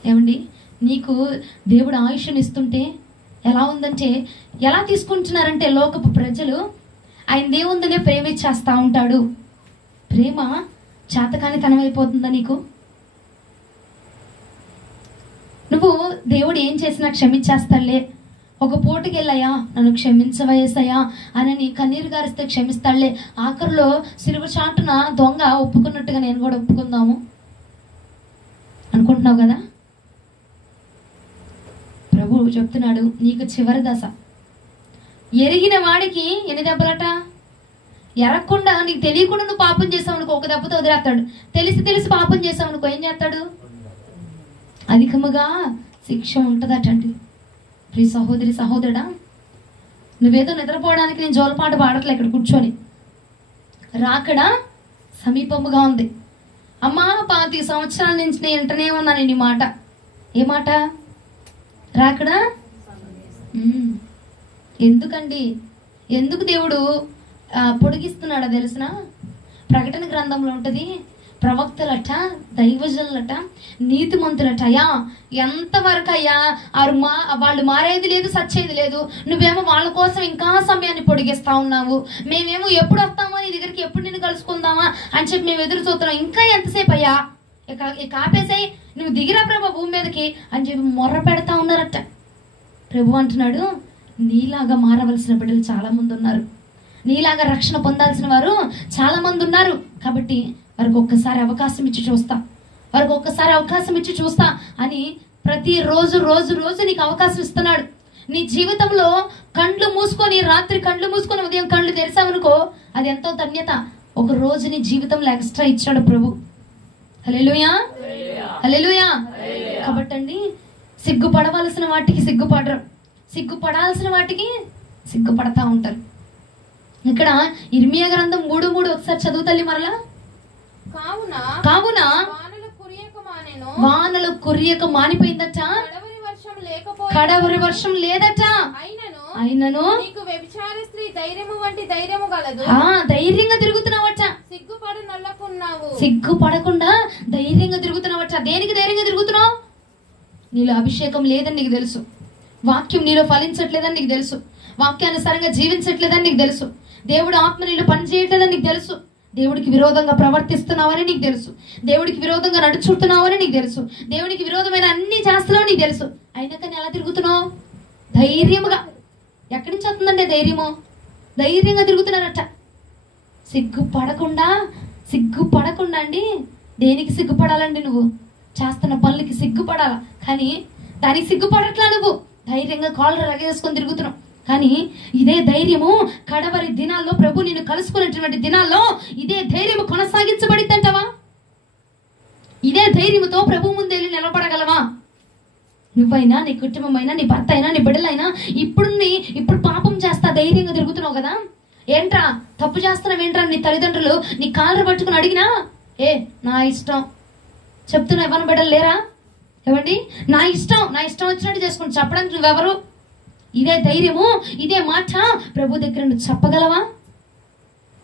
ఏమండి, నీకు దేవుడు ఆయుష్ని ఇస్తుంటే ఎలా ఉందంటే, ఎలా తీసుకుంటున్నారంటే లోకపు ప్రజలు ఆయన దేవుందనే ప్రేమించేస్తా ఉంటాడు. ప్రేమ చేతకాని తనమైపోతుందా నీకు? నువ్వు దేవుడు ఏం చేసినా క్షమించేస్తాడులే, ఒక పూటకి వెళ్ళాయా నన్ను క్షమించవయేసయ్యా అని కన్నీరు గారిస్తే క్షమిస్తాడులే, ఆఖరిలో సిలువ చాటున దొంగ ఒప్పుకున్నట్టుగా నేను కూడా ఒప్పుకుందాము అనుకుంటున్నావు కదా. ప్రభువు చెప్తున్నాడు, నీకు చివరి దశ. ఎరిగిన వాడికి ఎన్ని దెబ్బలట? ఎరగకుండా, నీకు తెలియకుండా నువ్వు పాపం చేసావు అనుకో, ఒక దెబ్బతో వదిలేస్తాడు. తెలిసి పాపం చేసావు అనుకో, ఏం చేస్తాడు? అధికముగా శిక్ష ఉంటుందటండి. ప్రియ సహోదరి సహోదరుడా, నువ్వేదో నిద్రపోవడానికి నేను జోలపాట పాడట్లే ఇక్కడ కూర్చొని. రాకడా సమీపముగా ఉంది. అమ్మా 25 సంవత్సరాల నుంచి నేను వింటనే ఉన్నాను నీ మాట. ఏ మాట? రాకడా. ఎందుకండి, ఎందుకు దేవుడు పొడిగిస్తున్నాడో తెలిసిన? ప్రకటన గ్రంథంలో ఉంటుంది, ప్రవక్తలట, దైవజనులట, నీతిమంతులట, అయ్యా ఎంతవరకు అయ్యా వాళ్ళు మారేది లేదు, సచ్చేది లేదు, నువ్వేమో వాళ్ళ కోసం ఇంకా సమయాన్ని పొడిగిస్తా ఉన్నావు, మేమేమో ఎప్పుడు వస్తామో నీ దగ్గరికి, ఎప్పుడు నిన్ను కలుసుకుందామా అని చెప్పి మేము ఎదురు చూస్తున్నాం, ఇంకా ఎంతసేపు అయ్యా, ఇక ఆపేసాయి, నువ్వు దిగిరా ప్రభు భూమి మీదకి అని చెప్పి మొర్ర పెడతా ఉన్నారట. ప్రభు అంటున్నాడు, నీలాగా మారవలసిన బిడ్డలు చాలా మంది ఉన్నారు, నీలాగా రక్షణ పొందాల్సిన వారు చాలా మంది ఉన్నారు. కాబట్టి వారికి ఒక్కసారి అవకాశం ఇచ్చి చూస్తా అని ప్రతి రోజు నీకు అవకాశం ఇస్తున్నాడు. నీ జీవితంలో కండ్లు మూసుకొని, రాత్రి కండ్లు మూసుకొని ఉదయం కండ్లు తెరిసావనుకో, అది ఎంతో ధన్యత. ఒక రోజు నీ జీవితంలో ఎక్స్ట్రా ఇచ్చాడు ప్రభు. హల్లెలూయా, హల్లెలూయా. కాబట్టి అండి, సిగ్గుపడవలసిన వాటికి సిగ్గుపడరు, సిగ్గుపడాల్సిన వాటికి సిగ్గుపడతా ఉంటారు. ఇక్కడ ఇర్మియా గ్రంథం 3:3 ఒకసారి చదువు తల్లి మరలా. కావున వానలు కురియక మానిపోయిందట, కడవరి వర్షం లేదట. అయినను వ్యభిచారి స్త్రీ ధైర్యము వంటి ధైర్యము గలదు. ధైర్యంగా తిరుగుతున్నావట, సిగ్గుపడకుండా ధైర్యంగా తిరుగుతున్నావట. దేనికి ధైర్యంగా తిరుగుతున్నావు? నీలో అభిషేకం లేదని నీకు తెలుసు, వాక్యం నీలో ఫలించట్లేదని నీకు తెలుసు, వాక్యానుసారంగా జీవించట్లేదని నీకు తెలుసు, దేవుడు ఆత్మ నీలో పనిచేయట్లేదని నీకు తెలుసు, దేవుడికి విరోధంగా ప్రవర్తిస్తున్నావని నీకు తెలుసు, దేవుడికి విరోధంగా నడుచుతున్నావని నీకు తెలుసు, దేవుడికి విరోధమైన అన్ని చేస్తున్నావు నీకు తెలుసు. అయినా కానీ ఎలా తిరుగుతున్నావు? ధైర్యముగా. ఎక్కడి నుంచి వస్తుందంటే ధైర్యము? ధైర్యంగా తిరుగుతున్నారట. సిగ్గుపడకుండా సిగ్గుపడకుండా అండి. దేనికి సిగ్గుపడాలండి? నువ్వు చేస్తున్న పనులకి సిగ్గుపడాల, కానీ దానికి సిగ్గుపడట్లా. నువ్వు ధైర్యంగా కాలర్ రగేసుకొని తిరుగుతున్నావు. కానీ ఇదే ధైర్యము కడవరి దినాల్లో, ప్రభు నిన్ను కలుసుకున్నటువంటి దినాల్లో ఇదే ధైర్యము కొనసాగించబడిద్దంటావా? ఇదే ధైర్యముతో ప్రభు ముందెళ్ళి నిలబడగలవా? నువ్వైనా, నీ కుటుంబం అయినా, నీ భర్త అయినా, నీ బిడ్డలైనా ఇప్పుడు పాపం చేస్తా ధైర్యంగా తిరుగుతున్నావు కదా. ఏంట్రా తప్పు చేస్తున్నావు? ఏంట్రా నీ తల్లిదండ్రులు నీ కాలర్ పట్టుకుని అడిగినా నా ఇష్టం చెప్తున్నా? ఎవరిని బిడ్డలు లేరా? ఏమండి, నా ఇష్టం వచ్చినట్టు చేసుకుని చెప్పడానికి నువ్వెవరు? ఇదే ధైర్యము, ఇదే మాట ప్రభు దగ్గర నువ్వు చెప్పగలవా?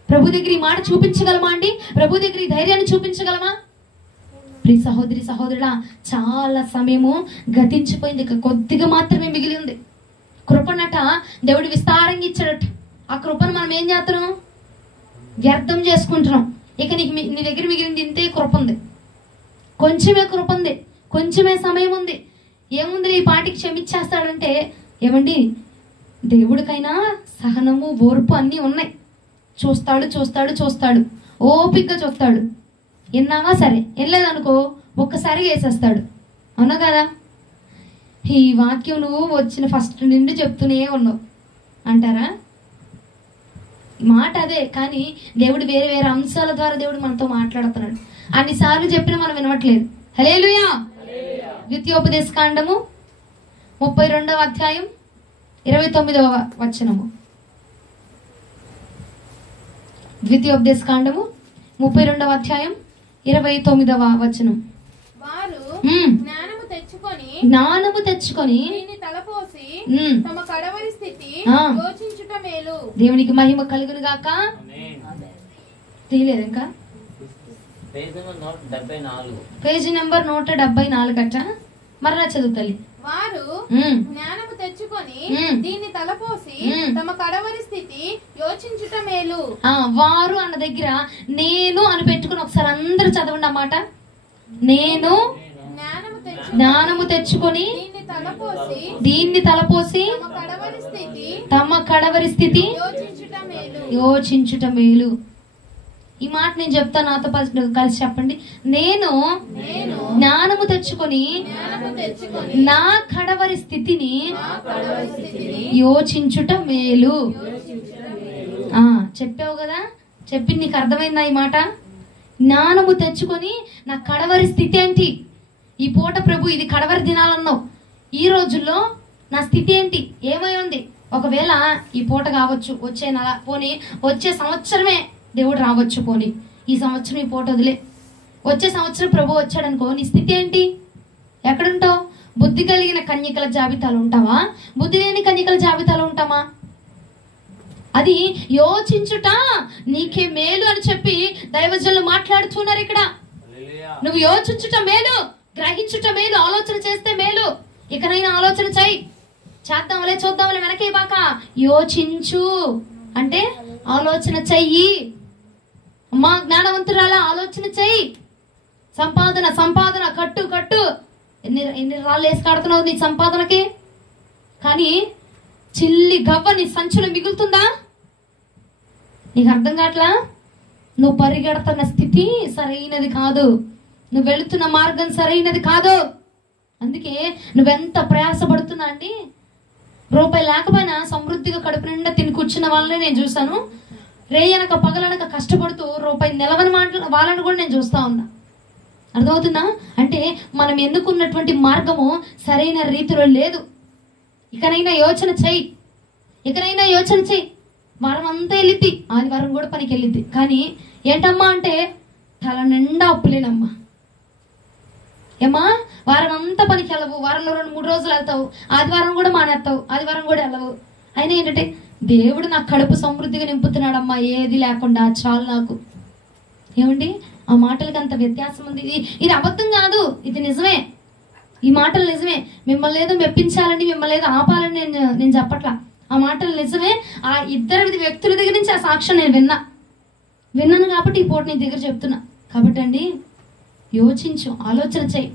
ప్రభు దగ్గర ఈ మాట చూపించగలమా అండి? ప్రభు దగ్గర ఈ ధైర్యాన్ని చూపించగలమా? ప్రియ సహోదరి సహోదరుడా, చాలా సమయము గతించిపోయింది, ఇక కొద్దిగా మాత్రమే మిగిలి ఉంది. కృపనట దేవుడు విస్తారంగా ఇచ్చాడట. ఆ కృపను మనం ఏం చేస్తున్నాం? వ్యర్థం చేసుకుంటున్నాం. ఇక నీ దగ్గర మిగిలింది ఇంతే కృప ఉంది, కొంచెమే కృప ఉంది, కొంచెమే సమయం ఉంది. ఏముంది ఈ పాటికి క్షమించేస్తాడంటే, ఏమండి, దేవుడికైనా సహనము, ఓర్పు అన్నీ ఉన్నాయి. చూస్తాడు, ఓపికగా చూస్తాడు. విన్నావా సరే, వెళ్ళలేదనుకో ఒక్కసారి వేసేస్తాడు. అవునా కదా? ఈ వాక్యం నువ్వు వచ్చిన ఫస్ట్ నుండి చెప్తూనే ఉన్నావు అంటారా? మాట అదే, కానీ దేవుడు వేరే వేరే అంశాల ద్వారా దేవుడు మనతో మాట్లాడుతున్నాడు. అన్నిసార్లు చెప్పినా మనం వినవట్లేదు. హల్లెలూయా. ద్వితీయోపదేశ కాండము 32వ అధ్యాయం 29వ వచనము. ద్వితీయోపదేశ కాండము 32వ అధ్యాయం 29వ వచనం. వారు జ్ఞానము తెచ్చుకొని తలపోసి తమ కడవరి స్థితి యోచించుట మేలు. దేవునికి మహిమ కలుగును గాక. తీయలేదు ఇంకా? పేజీ నెంబర్ 174 అట్ట. మరలా చదువుతల్లి. వారు జ్ఞానము తెచ్చుకొని దీన్ని తలపోసి తమ కడవరి స్థితి యోచించుట మేలు. వారు అన్న దగ్గర నేను అని పెట్టుకుని ఒకసారి అందరూ చదవండి అన్నమాట. నేను జ్ఞానము తెచ్చుకొని దీన్ని తలపోసి తమ కడవరి స్థితి యోచించుట మేలు. ఈ మాట నేను చెప్తాను, నాతో కలిసి చెప్పండి. నేను జ్ఞానము తెచ్చుకొని నా కడవరి స్థితిని యోచించుట మేలు. చెప్పావు కదా, చెప్పింది నీకు అర్థమైందా ఈ మాట? జ్ఞానము తెచ్చుకొని నా కడవరి స్థితి ఏంటి? ఈ పూట ప్రభు ఇది కడవరి దినాలన్నావు. ఈ రోజుల్లో నా స్థితి ఏంటి, ఏమై ఉంది? ఒకవేళ ఈ పూట కావచ్చు, వచ్చే నెల, పోనీ వచ్చే సంవత్సరమే దేవుడు రావచ్చు, పోనీ ఈ సంవత్సరం ఈ పూట వదిలే, వచ్చే సంవత్సరం ప్రభు వచ్చాడనుకో, నీ స్థితి ఏంటి? ఎక్కడుంటావు? బుద్ధి కలిగిన కన్యకల జాబితాలు ఉంటావా? బుద్ధి లేని కన్యకల జాబితాలు ఉంటామా? అది యోచించుట నీకే మేలు అని చెప్పి దైవజనులు మాట్లాడుతున్నారు ఇక్కడ. నువ్వు యోచించుట మేలు, గ్రహించుట మేలు, ఆలోచన చేస్తే మేలు. ఇకనైనా ఆలోచన చెయ్యి. చేద్దాంలే చూద్దాంలే వెనకే బాక, యోచించు అంటే ఆలోచన చెయ్యి. అమ్మా జ్ఞానవంతురాలా, ఆలోచన చెయ్యి. సంపాదన కట్టు. ఎన్ని రాళ్ళు వేసి కడుతున్నావు నీ సంపాదనకి? కానీ చిల్లి గవ్వ నీ సంచులు మిగులుతుందా? నీకు అర్థం కావట్లా? నువ్వు పరిగెడుతున్న స్థితి సరైనది కాదు, నువ్వు వెళుతున్న మార్గం సరైనది కాదు. అందుకే నువ్వెంత ప్రయాసపడుతున్నా అండి, రూపాయి లేకపోయినా సమృద్ధిగా కడుపు నిండా తిని కూర్చున్న వాళ్ళని నేను చూసాను. రేయనక పగలనక కష్టపడుతూ రూపాయి నిలవని వాళ్ళని కూడా నేను చూస్తా ఉన్నా. అర్థమవుతుందా? అంటే మనం ఎన్నుకున్నటువంటి మార్గము సరైన రీతిలో లేదు. ఇకనైనా యోచన చెయ్యి. వారం అంతా వెళ్ళిద్ది, ఆదివారం కూడా పనికి వెళ్ళిద్ది. కానీ ఏంటమ్మా అంటే తల నిండా అప్పులేనమ్మా. ఏమా వారం అంతా పనికి వెళ్ళవు, వారంలో 2-3 రోజులు వెళ్తావు, ఆదివారం కూడా మానేస్తావు, ఆదివారం కూడా వెళ్ళవు. అయినా ఏంటంటే దేవుడు నా కడుపు సమృద్ధిగా నింపుతున్నాడమ్మా, ఏది లేకుండా చాలు నాకు. ఏమండి, ఆ మాటలకి అంత వ్యత్యాసం ఉంది. ఇది అబద్ధం కాదు, ఇది నిజమే. ఈ మాటలు నిజమే. మిమ్మల్ని ఏదో మెప్పించాలని, మిమ్మల్ని ఏదో ఆపాలని నేను చెప్పట్లా. ఆ మాటలు నిజమే. ఆ ఇద్దరు వ్యక్తుల దగ్గర నుంచి ఆ సాక్ష్యం నేను విన్నాను కాబట్టి ఈ పూట నీ దగ్గర చెప్తున్నా. కాబట్టి అండి, యోచించు, ఆలోచన చెయ్యి.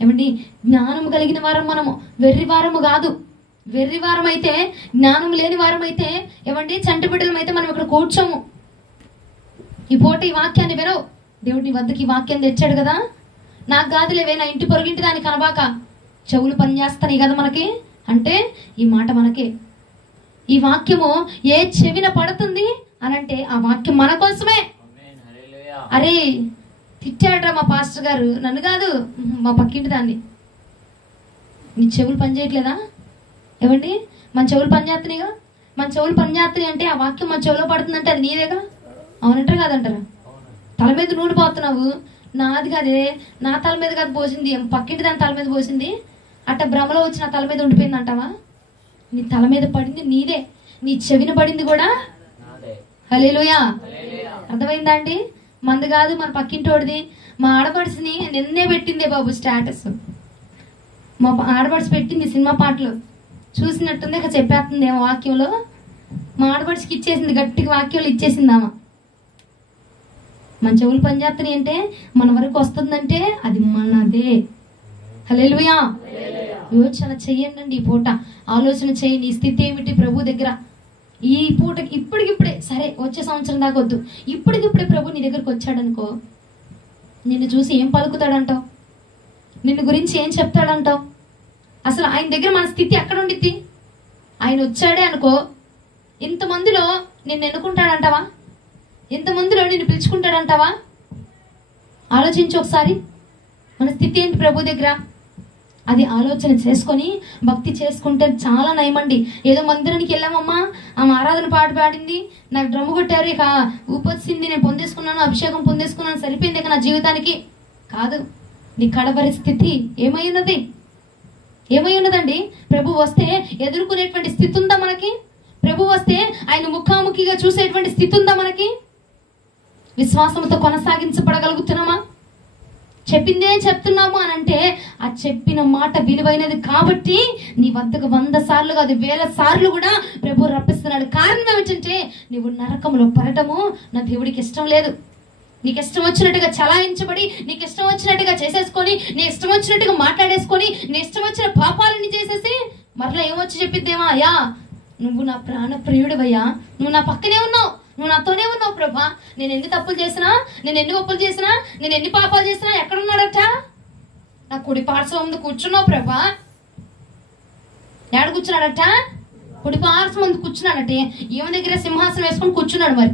ఏమండి, జ్ఞానం కలిగిన వారం మనము, వెర్రి వారము కాదు. వెర్రి వారం అయితే, జ్ఞానం లేని వారం అయితే, ఏమండి చంటి బిడ్డలం అయితే మనం ఇక్కడ కూర్చోము. ఈ పూట ఈ వాక్యాన్ని వినవు. దేవుడు నీ వద్దకి ఈ వాక్యం తెచ్చాడు కదా, నాకు కాదులేవే నా ఇంటి పొరుగింటి దాన్ని కనబాక, చెవులు పనిచేస్తాయి కదా మనకి అంటే ఈ మాట మనకే. ఈ వాక్యము ఏ చెవిన పడుతుంది అనంటే ఆ వాక్యం మన కోసమే. అరే తిట్టాడ్రా మా పాస్టర్ గారు, నన్ను కాదు మా పక్కింటి దాన్ని. నీ చెవులు పనిచేయట్లేదా? ఏమండి మన చెవులు పనిచేస్తున్నాయిగా. మన చెవులు పనిచేస్తున్నాయి అంటే ఆ వాక్యం మన చెవిలో పడుతుందంటే అది నీదేగా. అవునంటారా కాదంటారా? తల మీద నూనె పోతున్నావు, నాది కాదే, నా తల మీద కాదు పోసింది, పక్కింటి దాని తల మీద పోసింది, అట్ట భ్రమలో వచ్చి నా తల మీద ఉండిపోయింది అంటావా? నీ తల మీద పడింది నీదే, నీ చెవిన పడింది కూడా. హల్లెలూయా. అర్థమైందా అండి? మంది కాదు, మన పక్కింటోడిది. మా ఆడపడిసిని నిన్నే పెట్టిందే బాబు స్టేటస్. మా ఆడపడిసి పెట్టింది సినిమా పాటలు చూసినట్టుంది, ఇక చెప్పేస్తుంది ఏమో వాక్యంలో. మా ఆడపడిసికి ఇచ్చేసింది, గట్టిగా వాక్యంలో ఇచ్చేసిందామా. మన చెవులు పనిచేస్తున్నాయి అంటే మన వరకు వస్తుందంటే అది మనదే. హల్లెలూయా. యోచన చెయ్యండి ఈ పూట, ఆలోచన చేయి. నీ స్థితి ఏమిటి ప్రభు దగ్గర? ఈ పూటకి ఇప్పటికిప్పుడే, సరే వచ్చే సంవత్సరం దాకా వద్దు, ఇప్పటికిప్పుడే ప్రభు నీ దగ్గరకు వచ్చాడనుకో, నిన్ను చూసి ఏం పలుకుతాడంటావు? నిన్ను గురించి ఏం చెప్తాడంటావు? అసలు ఆయన దగ్గర మన స్థితి ఎక్కడ ఉండిద్ది? ఆయన వచ్చాడే అనుకో, ఇంతమందిలో నిన్ను ఎన్నుకుంటాడంటావా? ఇంతమందిలో నిన్ను పిలుచుకుంటాడంటావా? ఆలోచించు ఒకసారి. మన స్థితి ఏంటి ప్రభు దగ్గర? అది ఆలోచన చేసుకొని భక్తి చేసుకుంటే చాలా నయమండి. ఏదో మందిరానికి వెళ్ళామమ్మా, ఆమె ఆరాధన పాట పాడింది, నాకు డ్రమ్ము కొట్టారు, ఇక ఊపొచ్చింది, నేను పొందేసుకున్నాను, అభిషేకం పొందేసుకున్నాను, సరిపోయింది ఇక నా జీవితానికి కాదు. నీ కడవరి స్థితి ఏమై ఉన్నది? ఏమై ఉన్నదండి? ప్రభు వస్తే ఎదుర్కొనేటువంటి స్థితి ఉందా మనకి? ప్రభు వస్తే ఆయన ముఖాముఖిగా చూసేటువంటి స్థితి ఉందా మనకి? విశ్వాసంతో కొనసాగించబడగలుగుతున్నామా? చెప్పిందే చెప్తున్నాము అని అంటే ఆ చెప్పిన మాట విలువైనది కాబట్టి నీ వద్దకు 100 సార్లు కాదు 1000 సార్లు కూడా ప్రభు రప్పిస్తున్నాడు. కారణం ఏమిటంటే నువ్వు నరకంలో పడటము నా దేవుడికి ఇష్టం లేదు. నీకు ఇష్టం వచ్చినట్టుగా చలాయించబడి, నీకు ఇష్టం వచ్చినట్టుగా చేసేసుకొని, నీ ఇష్టం వచ్చినట్టుగా మాట్లాడేసుకొని, నీ ఇష్టం వచ్చిన పాపాలని చేసేసి మరలా ఏమొచ్చి చెప్పిద్దేమా, అయ్యా నువ్వు నా ప్రాణ ప్రియుడివయ్యా, నువ్వు నా పక్కనే ఉన్నావు, నువ్వు నాతోనే ఉన్నావు ప్రభా, నేను ఎన్ని తప్పులు చేసినా, నేను ఎన్ని ఒప్పులు చేసినా, నేను ఎన్ని పాపాలు చేసినా ఎక్కడున్నాడట? నా కుడి పార్శ్వం ముందు కూర్చున్నావు ప్రభా. ఏడ కూర్చున్నాడట? కుడి పార్శ్వం ముందు కూర్చున్నాడటే. ఈమె దగ్గర సింహాసనం వేసుకొని కూర్చున్నాడు. మరి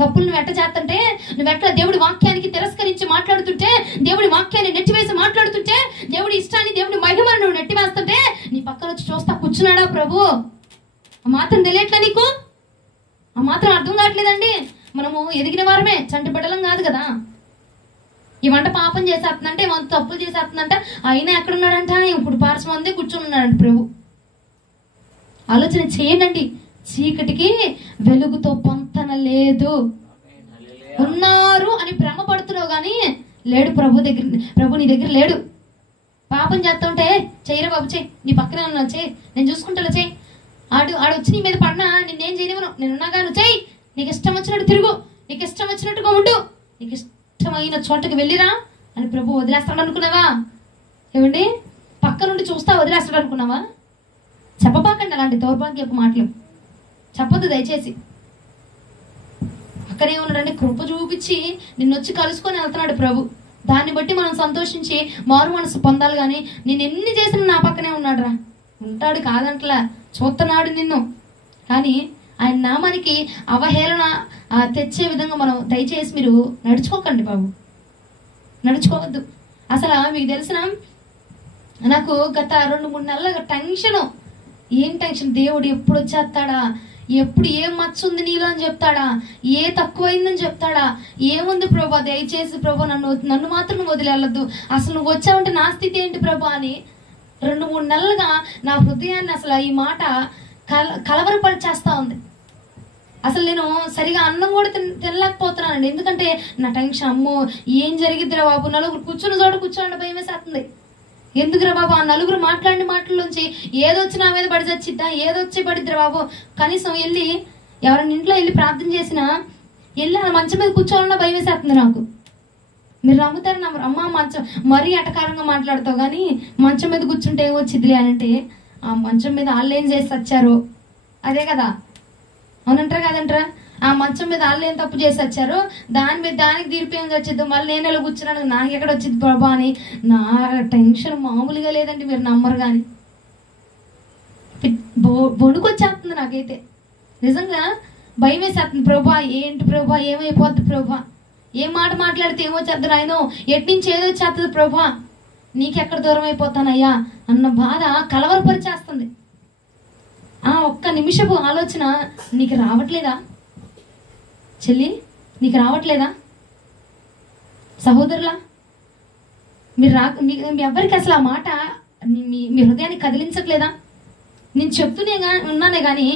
తప్పులు నువ్వు ఎట్ట చేస్తుంటే, నువ్వు ఎట్లా దేవుడి వాక్యానికి తిరస్కరించి మాట్లాడుతుంటే, దేవుడి వాక్యాన్ని నెట్టివేసి మాట్లాడుతుంటే, దేవుడి ఇష్టాన్ని, దేవుడి మహిమను నువ్వు నెట్టివేస్తుంటే నీ పక్కన వచ్చి చూస్తా కూర్చున్నాడా ప్రభు? ఆ మాత్రం తెలియట్లే నీకు? ఆ మాత్రం అర్థం కావట్లేదండి. మనము ఎదిగిన వారమే, చంటి బిడ్డలం కాదు కదా. ఈ వంట పాపం చేసేస్తుందంటే, ఈ వంట తప్పులు చేసేస్తుందంట, అయినా ఎక్కడున్నాడంట? ఇప్పుడు పార్శ్వం అందే కూర్చొని ఉన్నాడంట ప్రభు. ఆలోచన చేయండి. చీకటికి వెలుగుతో పొంతన లేదు. ఉన్నారు అని భ్రమపడుతున్నావు కానీ లేడు ప్రభు దగ్గర. ప్రభు నీ దగ్గర లేడు. పాపం చేస్తుంటే చెయ్యరా బాబు, చెయ్యి, నీ పక్కనే ఉన్నా చెయ్యి, నేను చూసుకుంటా చెయ్యి, ఆడు వచ్చి నీ మీద పడినా నిన్నేం చేయనివ్వను, నేనున్నాగా, నువ్వు చెయ్యి, నీకు ఇష్టం వచ్చినట్టు తిరుగు, నీకు ఇష్టం వచ్చినట్టుగా ఉండు, నీకు ఇష్టమైన చోటకి వెళ్ళిరా అని ప్రభు వదిలేస్తాడు అనుకున్నావా? ఏమండి, పక్క నుండి చూస్తా వదిలేస్తాడు అనుకున్నావా? చెప్పబాకండి అలాంటి దౌర్భాగ్యపు మాటలు, చెప్పొద్దు దయచేసి. అక్కడే ఉన్నాడండి, కృప చూపించి నిన్నొచ్చి కలుసుకొని వెళ్తున్నాడు ప్రభు. దాన్ని బట్టి మనం సంతోషించి మారు మనసు పొందాలి. కానీ నేను ఎన్ని చేసినా నా పక్కనే ఉన్నాడు రా, ఉంటాడు కాదంట్లా, చూస్తున్నాడు నిన్ను. కానీ ఆయన నామానికి అవహేళన తెచ్చే విధంగా మనం దయచేసి మీరు నడుచుకోకండి బాబు, నడుచుకోవద్దు. అసలు మీకు తెలిసిన, నాకు గత 2-3 నెలలుగా టెన్షను. ఏం టెన్షన్? దేవుడు ఎప్పుడు వచ్చేస్తాడా, ఎప్పుడు ఏం మచ్చ ఉంది నీలో అని చెప్తాడా, ఏ తక్కువైందని చెప్తాడా, ఏముంది ప్రభా, దయచేసి ప్రభా నన్ను మాత్రం నువ్వు వదిలేయద్దు, అసలు నువ్వు వచ్చావంటే నా స్థితి ఏంటి ప్రభా అని 2-3 నెలలుగా నా హృదయాన్ని అసలు ఈ మాట కలవరపరిచేస్తా ఉంది. అసలు నేను సరిగా అన్నం కూడా తినలేకపోతున్నానండి. ఎందుకంటే నా టెన్షన్, అమ్మో ఏం జరిగిద్దిరా బాబు, నలుగురు కూర్చుని చోట కూర్చోండి భయం వేసేస్తుంది. ఎందుకురా బాబు, ఆ నలుగురు మాట్లాడిన మాటల్లోంచి ఏదొచ్చి నా మీద పడి చచ్చిద్దా, ఏదొచ్చి పడిద్దిరా బాబు. కనీసం వెళ్ళి ఎవరైనా ఇంట్లో వెళ్ళి ప్రార్థన చేసినా వెళ్ళి ఆ మంచం మీద కూర్చోవాలన్నా భయం వేసేస్తుంది నాకు. మీరు నమ్ముతారు నమ్మరు, అమ్మ మంచం మరీ ఎటకారంగా మాట్లాడతావు కానీ మంచం మీద కూర్చుంటే ఏమొచ్చిద్దిలే అని అంటే, ఆ మంచం మీద వాళ్ళు ఏం చేసి వచ్చారో అదే కదా, అవునంటారా కాదంటారా? ఆ మంచం మీద వాళ్ళు ఏం తప్పు చేసి వచ్చారో దాని మీద దానికి తీర్పేం వచ్చిందో మళ్ళీ నేను ఎలా కూర్చున్నాను నాకు ఎక్కడ వచ్చింది ప్రభా అని నా టెన్షన్ మామూలుగా లేదండి, మీరు నమ్మరు కానీ వణుకొచ్చేస్తుంది నాకైతే. నిజంగా భయం వేసేస్తుంది. ప్రభా ఏంటి ప్రభా, ఏమైపోద్ది ప్రభా, ఏం మాట మాట్లాడితే ఏమొచ్చేద్దు నాయన, ఎట్నుంచి ఏదో వచ్చేస్తుంది ప్రభా, నీకెక్కడ దూరం అయిపోతానయ్యా అన్న బాధ కలవరపరిచేస్తుంది. ఒక్క నిమిషపు ఆలోచన నీకు రావట్లేదా చెల్లి, నీకు రావట్లేదా సహోదరులా? మీరు ఎవరికి అసలు ఆ మాట మీ హృదయాన్ని కదిలించట్లేదా? నేను చెప్తూనే ఉన్నానే కానీ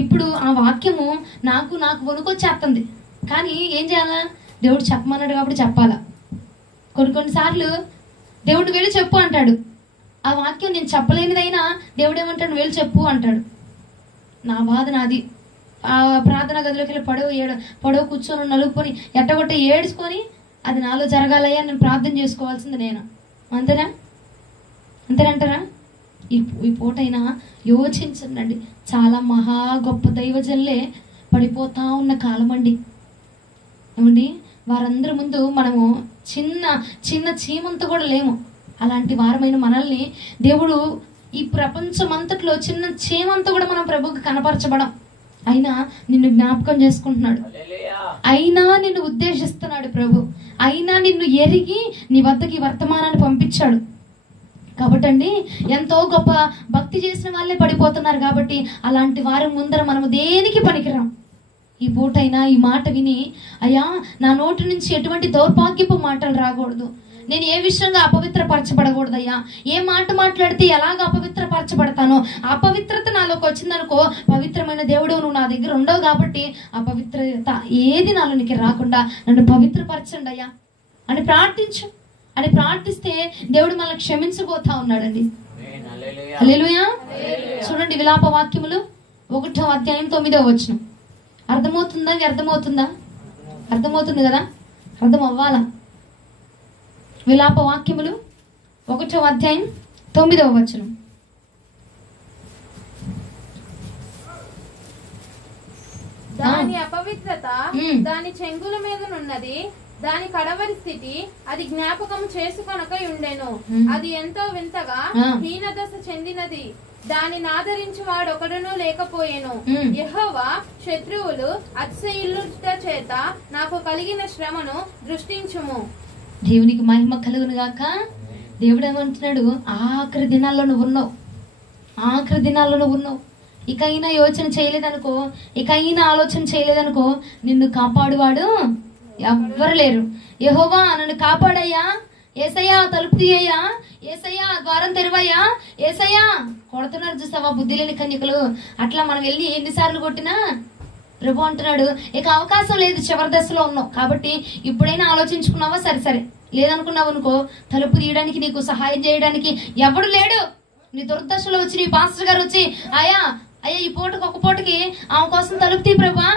ఇప్పుడు ఆ వాక్యము నాకు వణుకొచ్చేస్తుంది. కానీ ఏం చేయాలా? దేవుడు చెప్పమన్నాడు కాబట్టి చెప్పాలా. కొన్నిసార్లు దేవుడు వెళ్ళి చెప్పు అంటాడు, ఆ వాక్యం నేను చెప్పలేనిదైనా దేవుడు ఏమంటాడు, వెళ్ళి చెప్పు అంటాడు. నా బాధ నాది. ఆ ప్రార్థన గదిలోకి వెళ్ళి పొడవ కూర్చొని నలుపుకొని ఎట్టగొట్ట ఏడ్చుకొని అది నాలో జరగాలయ్యా నేను ప్రార్థన చేసుకోవాల్సింది నేను. అంతేనంటారా? ఈ పూటైనా యోచించండి. చాలా మహా గొప్ప దైవజనులే పడిపోతా ఉన్న కాలం అండి. ఏమండి, వారందరి ముందు మనము చిన్న చిన్న చీమంతా కూడా లేము. అలాంటి వారమైన మనల్ని దేవుడు ఈ ప్రపంచం అంతట్లో చిన్న చీమంతా కూడా మనం ప్రభువుకి కనపరచబడం. అయినా నిన్ను జ్ఞాపకం చేసుకుంటున్నాడు, అయినా నిన్ను ఉద్దేశిస్తున్నాడు ప్రభు, అయినా నిన్ను ఎరిగి నీ వద్దకి వర్తమానాన్ని పంపించాడు. కాబట్టి అండి ఎంతో గొప్ప భక్తి చేసిన వాళ్ళే పడిపోతున్నారు. కాబట్టి అలాంటి వారి ముందర మనము దేనికి పనికిరాం. ఈ పూటైనా ఈ మాట విని, అయ్యా నా నోటి నుంచి ఎటువంటి దౌర్భాగ్యపు మాటలు రాకూడదు, నేను ఏ విషయంగా అపవిత్రపరచబడకూడదయ్యా, ఏ మాట మాట్లాడితే ఎలాగ అపవిత్రపరచబడతానో, అపవిత్రత నాలోకి వచ్చిందనుకో పవిత్రమైన దేవుడు నువ్వు నా దగ్గర ఉండవు కాబట్టి అపవిత్రత ఏది నాలోనికి రాకుండా నన్ను పవిత్రపరచండి అయ్యా అని ప్రార్థించు. అని ప్రార్థిస్తే దేవుడు మనల్ని క్షమించబోతా ఉన్నాడండి. హల్లెలూయా. చూడండి విలాప వాక్యములు 1వ అధ్యాయం 9వ వచనం. అర్థమవుతుందా? అర్థమవుతుంది కదా? అర్థం అవ్వాలా? విలాప వాక్యములు 1వ అధ్యాయం 9వ వచనం. దాని అపవిత్రత దాని చెంగుల మీదనున్నది, దాని కడవరి స్థితి అది జ్ఞాపకం చేసుకొనకై ఉండెను. అది ఎంతో వింతగా హీనదశ చెందినది, దానిని ఆదరించి వాడొకడునూ లేకపోయెను. యెహోవా శత్రువులు అతిశయిల్లుట చేత నాకు కలిగిన శ్రమను దృష్టించుము. దేవునికి మహిమ కలుగును గాక. దేవుడు ఏమంటున్నాడు, ఆఖరి దినాల్లో నువ్వు ఉన్నావు. ఇకైనా యోచన చేయలేదనుకో, ఇకైనా ఆలోచన చేయలేదనుకో నిన్ను కాపాడువాడు ఎవ్వరు లేరు. యెహోవా నన్ను కాపాడయ్యా, ఏసయ్యా తలుపు తీయ్యా, ఏసయ్యా ద్వారం తెరవయ్యా, ఏసయ్యా కొడుతున్నారు చూసావా బుద్ధి లేని కన్యకలు. అట్లా మనం వెళ్ళి ఎన్నిసార్లు కొట్టినా ప్రభు అంటున్నాడు, ఇక అవకాశం లేదు, చివరి దశలో ఉన్నావు కాబట్టి ఇప్పుడైనా ఆలోచించుకున్నావా, సరే లేదనుకున్నావు అనుకో తలుపు తీయడానికి నీకు సహాయం చేయడానికి ఎవడు లేడు. నీ దుర్దశలో వచ్చి నీ పాస్టర్ గారు వచ్చి అయ్యా ఈ పూటకి ఒక పూటకి ఆమె కోసం తలుపు తీ ప్రభా,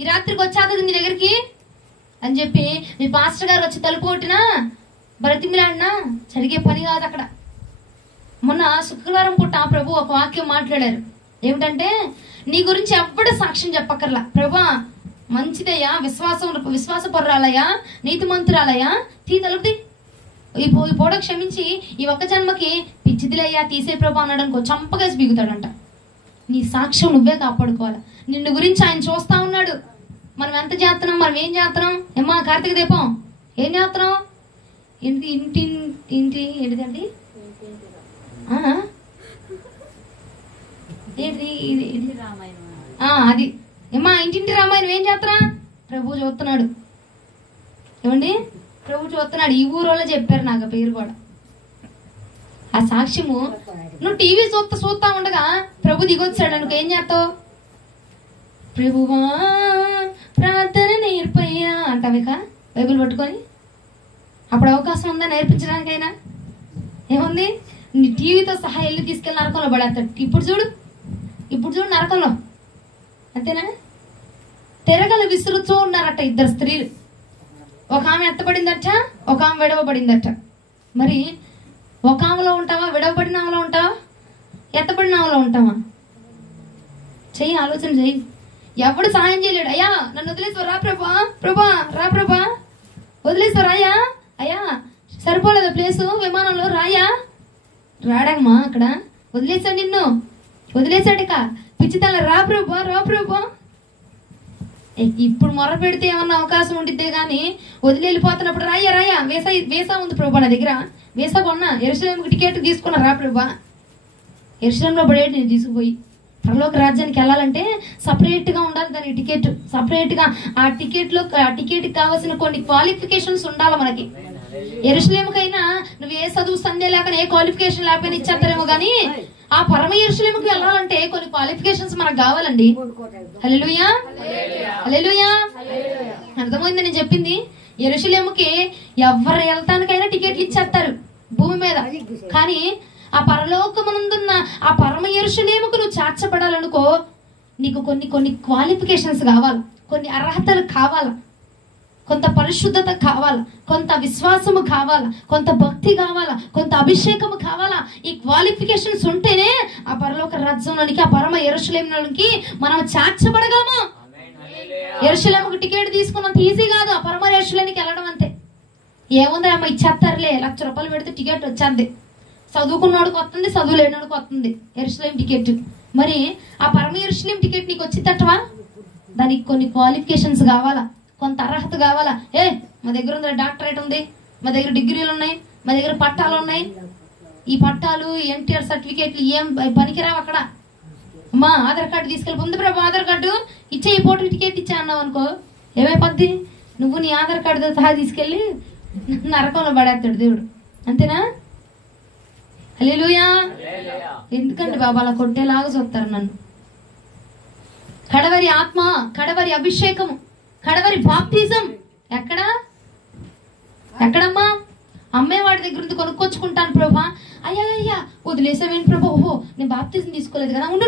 ఈ రాత్రికి వచ్చాక నీ దగ్గరికి అని చెప్పి మీ పాస్టర్ గారు వచ్చి తలుపు కొట్టినా బ్రతిమిలాడినా జరిగే పని కాదు అక్కడ. మొన్న శుక్రవారం పూట ప్రభు ఒక వాక్యం మాట్లాడారు. ఏమిటంటే, నీ గురించి ఎవ్వడు సాక్ష్యం చెప్పక్కర్లా, ప్రభా మంచిదయ్యా, విశ్వాసపరురాలయ్యా, నీతిమంతురాలయ్యా, తీ తలుపుది, ఈ పూట క్షమించి ఈ ఒక్క జన్మకి పిచ్చిదిలయ్యా తీసే ప్రభా అన్నాడు అనుకో చంపకేసి బిగుతాడంట. నీ సాక్ష్యం నువ్వే కాపాడుకోవాలి. నిన్ను గురించి ఆయన చూస్తా ఉన్నాడు. మనం ఎంత చేస్తున్నాం, మనం ఏం చేస్తున్నాం? ఏమ్మా కార్తీక దీపం ఏం చేస్తున్నాం? ఏంటిదండి అది ఏమ్మా ఇంటింటి రామాయణం ఏం చేస్తున్నా? ప్రభు చూస్తున్నాడు. ఏమండి, ప్రభు చూస్తున్నాడు. ఈ ఊరోళ్ళే చెప్పారు నాకు పేరు కూడా. ఆ సాక్ష్యము నువ్వు టీవీ చూస్తా ఉండగా ప్రభు దిగొచ్చాడు అనుకో ఏం చేస్తావు? ప్రభువా ప్రార్థన నేర్పయ్యా అంటావిక బైబిల్ పట్టుకొని. అప్పుడు అవకాశం ఉందా నేర్పించడానికైనా? ఏముంది, నీ టీవీతో సహా వెళ్ళి తీసుకెళ్ళి నరకంలో పడేస్తాడు. ఇప్పుడు చూడు నరకంలో. అంతేనా? తెరగలు విసురుతూ ఉన్నారట ఇద్దరు స్త్రీలు. ఒక ఆమె ఎత్తబడిందట, ఒక ఆమె విడవబడిందట. మరి ఒక ఆమెలో ఉంటావా, విడవబడిన ఆమెలో ఉంటావా, ఎత్తబడిన ఆమెలో ఉంటావా? చెయ్యి, ఆలోచన చెయ్యి. ఎవడు సహాయం చేయలేడు. అయ్యా నన్ను వదిలేసావు, రా ప్రభా, ప్రభా రా ప్రభా, వదిలేసావు రాయా, అయ్యా సరిపోలేదా ప్లేసు విమానంలో, రాయా, రాడమ్మా అక్కడ వదిలేసాడు, నిన్ను వదిలేసాడు. ఇక పిచ్చితల రా ప్రభా, రా ప్రభా. ఇప్పుడు మొర పెడితే ఏమన్నా అవకాశం ఉండిద్దే గాని వదిలి వెళ్ళిపోతున్నప్పుడు రాయా రాయా, వీసా ఉంది ప్రభా నా దగ్గర, వీసా కొన్నా, యెరూషలేముకి టికెట్ తీసుకున్నా, రా ప్రభా. యెరూషలేంలో పడేటి నేను తీసుకుపోయి పరలోక రాజ్యానికి వెళ్ళాలంటే సపరేట్ గా ఉండాలి దానికి టికెట్, సపరేట్ గా ఆ టికెట్ కావాల్సిన కొన్ని క్వాలిఫికేషన్స్ ఉండాలి మనకి. యెరూషలేముకైనా నువ్వు ఏ చదువు సంధ్య లేక ఏ క్వాలిఫికేషన్ లేకపోయినా ఇచ్చేస్తారేమో గానీ ఆ పరమ యెరూషలేముకి వెళ్ళాలంటే కొన్ని క్వాలిఫికేషన్స్ మనకు కావాలండి. హల్లెలూయా, హల్లెలూయా. అర్థమైంది నేను చెప్పింది? యెరూషలేముకి ఎవరు వెళ్తానికైనా టికెట్లు ఇచ్చేస్తారు భూమి మీద, కానీ ఆ పరలోకమునందున్న ఆ పరమ యెరూషలేముకు నువ్వు చేర్చబడాలనుకో నీకు కొన్ని క్వాలిఫికేషన్స్ కావాలి, కొన్ని అర్హతలు కావాలా, కొంత పరిశుద్ధత కావాలా, కొంత విశ్వాసము కావాలా, కొంత భక్తి కావాలా, కొంత అభిషేకము కావాలా. ఈ క్వాలిఫికేషన్స్ ఉంటేనే ఆ పరలోక రాజ్యంలోనికి, ఆ పరమ యెరూషలేములోనికి మనం చేర్చబడగలము. యెరూషలేముకు టికెట్ తీసుకున్నంత ఈజీ కాదు ఆ పరమ యెరూషలేముకి వెళ్ళడం. అంతే ఏముంది అమ్మ ఇచ్చేస్తారులే, ₹1,00,000 పెడితే టికెట్ వచ్చేది. చదువుకున్నోడికి వస్తుంది, చదువు లేనివాడికి వస్తుంది యెరూషలేము టికెట్. మరి ఆ పరమ యెరూషలేము టికెట్ నీకు వచ్చిందటవా? దానికి కొన్ని క్వాలిఫికేషన్స్ కావాలా, కొంత అర్హత కావాలా. మా దగ్గర ఉంది డాక్టరేట్ ఉంది, మా దగ్గర డిగ్రీలు ఉన్నాయి, మా దగ్గర పట్టాలు ఉన్నాయి. ఈ పట్టాలు ఎన్టీఆర్ సర్టిఫికేట్లు ఏం పనికిరావు అక్కడ. అమ్మా ఆధార్ కార్డు తీసుకెళ్ళి ప్రభు ఆధార్ కార్డు ఇచ్చే, ఈ ఫోటో టికెట్ ఇచ్చా అన్నావు అనుకో ఏమైపోద్ది? నువ్వు నీ ఆధార్ కార్డుతో సహా తీసుకెళ్ళి నరకంలో పడేస్తాడు దేవుడు. అంతేనా? హల్లెలూయా. ఎందుకండి బాబా అలా కొట్టేలాగా చూస్తారు నన్ను? కడవరి ఆత్మ, కడవరి అభిషేకము, కడవరి బాప్తిజం ఎక్కడమ్మా? అమ్మేవాడి దగ్గర నుంచి కొనుక్కొచ్చుకుంటాను ప్రభా. అయ్యా వదిలేసావేంటి ప్రభా? ఓహో నేను బాప్తిజం తీసుకోలేదు కదా, ఉండు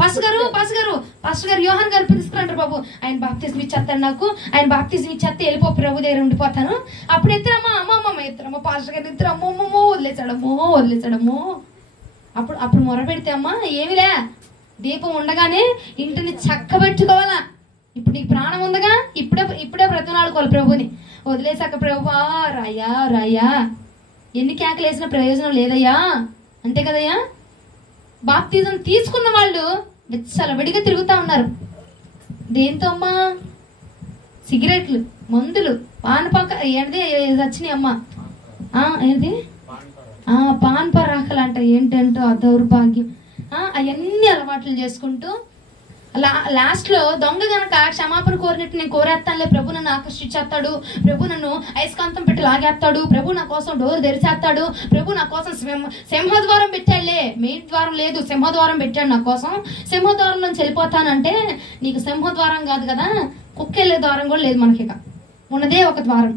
పాస్టర్ గారు యోహాన్ గారు పిలుస్తున్నారు బాబు, ఆయన బాప్తిజం ఇచ్చేస్తాడు నాకు, ఆయన బాప్తిజం ఇచ్చేస్తే వెళ్ళిపో ప్రభు దగ్గర ఉండిపోతాను. అప్పుడు ఎత్తురమ్మా అమ్మమ్మ ఎత్తురమ్మా పాస్టర్ గారు ఎత్తురు, అమ్మమ్మో వదిలేసాడమ్మో. అప్పుడు మొర పెడితే అమ్మా ఏమిలే, దీపం ఉండగానే ఇంటిని చక్కబెట్టుకోవాలా. ఇప్పుడు నీకు ప్రాణం ఉందగా, ఇప్పుడే బ్రతిమలాడుకోవాలి ప్రభుని. వదిలేసాక ప్రభా రాయా ఎన్ని కేకలు వేసిన ప్రయోజనం లేదయ్యా, అంతే కదయ్యా. బాప్తిజం తీసుకున్న వాళ్ళు విచ్చలవిడిగా తిరుగుతా ఉన్నారు. దేంతో అమ్మా? సిగరెట్లు, మందులు, పానపాక ఏంటిది వచ్చినాయి అమ్మా, ఏంటి పాన్ పరాకలు అంట, ఏంటంటో ఆ దౌర్భాగ్యం. అవన్నీ అలవాట్లు చేసుకుంటూ లాస్ట్ లో దొంగ గనక క్షమాపణ కోరినట్టు నేను కోరేస్తానులే, ప్రభు నన్ను ఆకర్షించేస్తాడు, ప్రభు నన్ను అయస్కాంతం పెట్టి లాగేస్తాడు, ప్రభు నా కోసం డోర్ తెరిచేస్తాడు, ప్రభు నా కోసం సింహద్వారం పెట్టాడులే, మెయిన్ ద్వారం లేదు సింహద్వారం పెట్టాడు నా కోసం, సింహద్వారం నుంచి వెళ్ళిపోతానంటే నీకు సింహద్వారం కాదు కదా, కుక్కెళ్ళే ద్వారం కూడా లేదు మనకి. ఇక ఉన్నదే ఒక ద్వారం,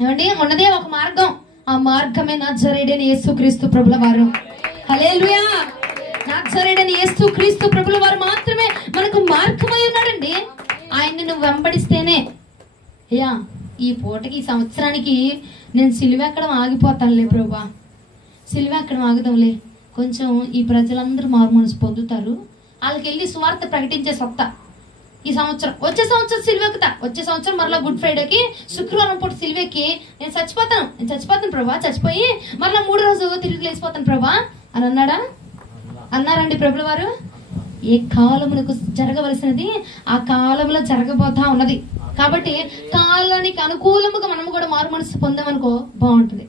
ఏమండి, ఉన్నదే ఒక మార్గం. ఆ మార్గమే నజరేయుడైన యేసుక్రీస్తు ప్రభుల వారు. హల్లెలూయా. నజరేయుడైన యేసుక్రీస్తు ప్రభుల వారు మాత్రమే మనకు మార్గమై ఉన్నాడండి. ఆయన్ని నువ్వు వెంబడిస్తేనే. అయ్యా ఈ పూటకి ఈ సంవత్సరానికి నేను సిలువ ఎక్కడం ఆగిపోతానులే ప్రభా, సిలువ ఎక్కడం ఆగుదాంలే, కొంచెం ఈ ప్రజలందరూ మారు మనసు పొందుతారు, వాళ్ళకి వెళ్ళి సువార్త ప్రకటించే సత్తా ఈ సంవత్సరం, వచ్చే సంవత్సరం సిలువెక్కుతా, వచ్చే సంవత్సరం మరలా గుడ్ ఫ్రైడేకి శుక్రవారం పూట సిలువెక్కి నేను చచ్చిపోతాను ప్రభా, చచ్చిపోయి మరలా 3వ రోజు తిరిగి లేచిపోతాను ప్రభా అని అన్నారండి ప్రభుల వారు. ఏ కాలమునకు జరగవలసినది ఆ కాలంలో జరగబోతా ఉన్నది. కాబట్టి కాలానికి అనుకూలముగా మనం కూడా మారు మనసు పొందామనుకో బాగుంటుంది.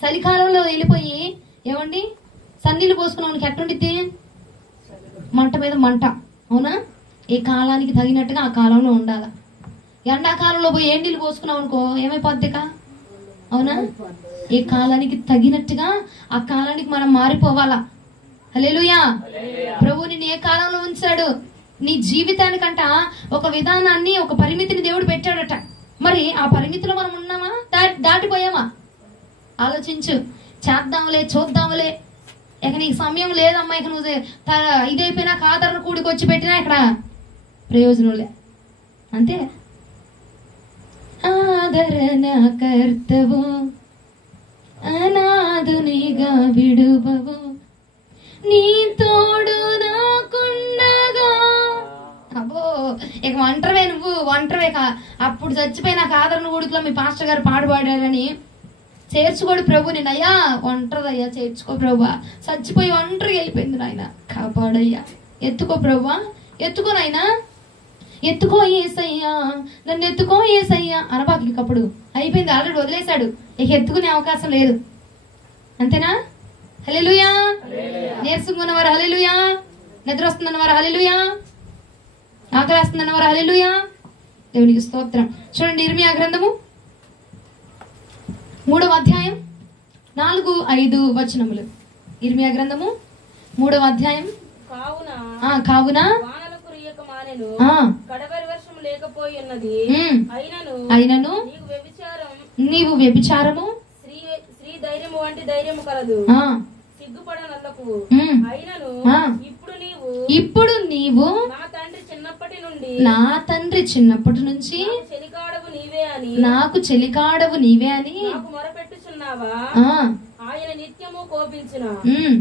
చలికాలంలో వెళ్ళిపోయి ఏమండి సన్నీళ్ళు పోసుకున్నానికి ఎట్టుండిద్ది? మంట మీద మంట, అవునా? ఏ కాలానికి తగినట్టుగా ఆ కాలంలో ఉండాల. ఎండాకాలంలో పోయి ఏ నీళ్ళు పోసుకున్నాం అనుకో ఏమైపోద్దిక, అవునా? ఏ కాలానికి తగినట్టుగా ఆ కాలానికి మనం మారిపోవాలా. హల్లెలూయా. ప్రభు నిన్ను ఏ కాలంలో ఉంచాడు? నీ జీవితానికంట ఒక విధానాన్ని, ఒక పరిమితిని దేవుడు పెట్టాడట. మరి ఆ పరిమితిలో మనం ఉన్నామా, దాటిపోయామా? ఆలోచించు. చేద్దాంలే, చూద్దాంలే, ఇక నీకు సమయం లేదమ్మా, ఇక నువ్వు ఇదైపోయినా ఆదరణ కూడికి వచ్చి పెట్టినా ఇక్కడ ప్రయోజనంలే, అంతే. ఆదరణ కర్తవు అనాథునిగా విడువవు, నీ తోడు నాకుండగా. అబ్బో ఇక ఒంటరివే నువ్వు ఒంటరివే అప్పుడు చచ్చిపోయిన ఆదరణ గుడిలో మీ పాస్టర్ గారు పాడుపాడారని చేర్చుకోడు ప్రభు నేను. అయ్యా ఒంటరిదయ్యా, చేర్చుకో ప్రభు. చచ్చిపోయి ఒంటరికి వెళ్ళిపోయింది నాయన, కాపాడయ్యా. ఎత్తుకో ప్రభు, ఎత్తుకో నాయనా, ఎత్తుకో యేసయ్యా, నన్ను ఎత్తుకో యేసయ్యా అనబాకు. ఇంకప్పుడు అయిపోయింది, ఆల్రెడీ వదిలేశాడు, ఇక ఎత్తుకునే అవకాశం లేదు. అంతేనా? హల్లెలూయా. నీరసంగా ఉన్నవారు హల్లెలూయా, నిద్ర వస్తుందన్నవారు హల్లెలూయా, ఆకలి వస్తుందన్నవారు హల్లెలూయా. దేవునికి స్తోత్రం. చూడండి ఇర్మియా గ్రంథము 3వ అధ్యాయం 4-5 వచనములు. ఇర్మియా గ్రంథము 3వ అధ్యాయం. కావున అయినను నీవు వ్యభిచారము స్త్రీ ధైర్యము వంటి ధైర్యము కలదు, సిగ్గుపడనల్లకు. అయినను ఇప్పుడు నీవు నా తండ్రి చిన్నప్పటి నుంచి నాకు చెలికాడవు నీవే అని మొరపెట్టుచున్నావా? ఆయన నిత్యము కోపించునా,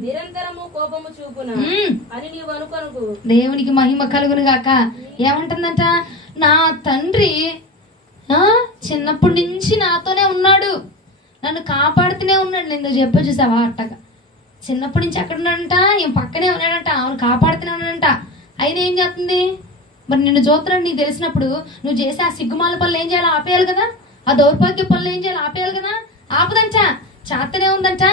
నిరంతరము కోపము చూపునా అని నీవు అనుకొనుకు. దేవునికి మహిమ కలుగును గాక. ఏమంటుందంట? నా తండ్రి చిన్నప్పటి నుంచి నాతోనే ఉన్నాడు, నన్ను కాపాడుతూనే ఉన్నాడు. నేను చెప్ప చూసావా అట్టగా చిన్నప్పటి నుంచి ఎక్కడ ఉన్నాడంట? ఏం పక్కనే ఉన్నాడంట, అవును కాపాడుతూనే ఉన్నాడంట. అయినా ఏం చేస్తుంది మరి? నిన్ను చూస్తున్నాడు, నీకు తెలిసినప్పుడు నువ్వు చేసే ఆ సిగ్గుమాల పనులు ఏం చేయాలి? ఆపేయాలి కదా. ఆ దౌర్భాగ్య పనులు ఏం చేయాలి? ఆపేయాలి కదా. ఆపదంట, చేతనే ఉందంట,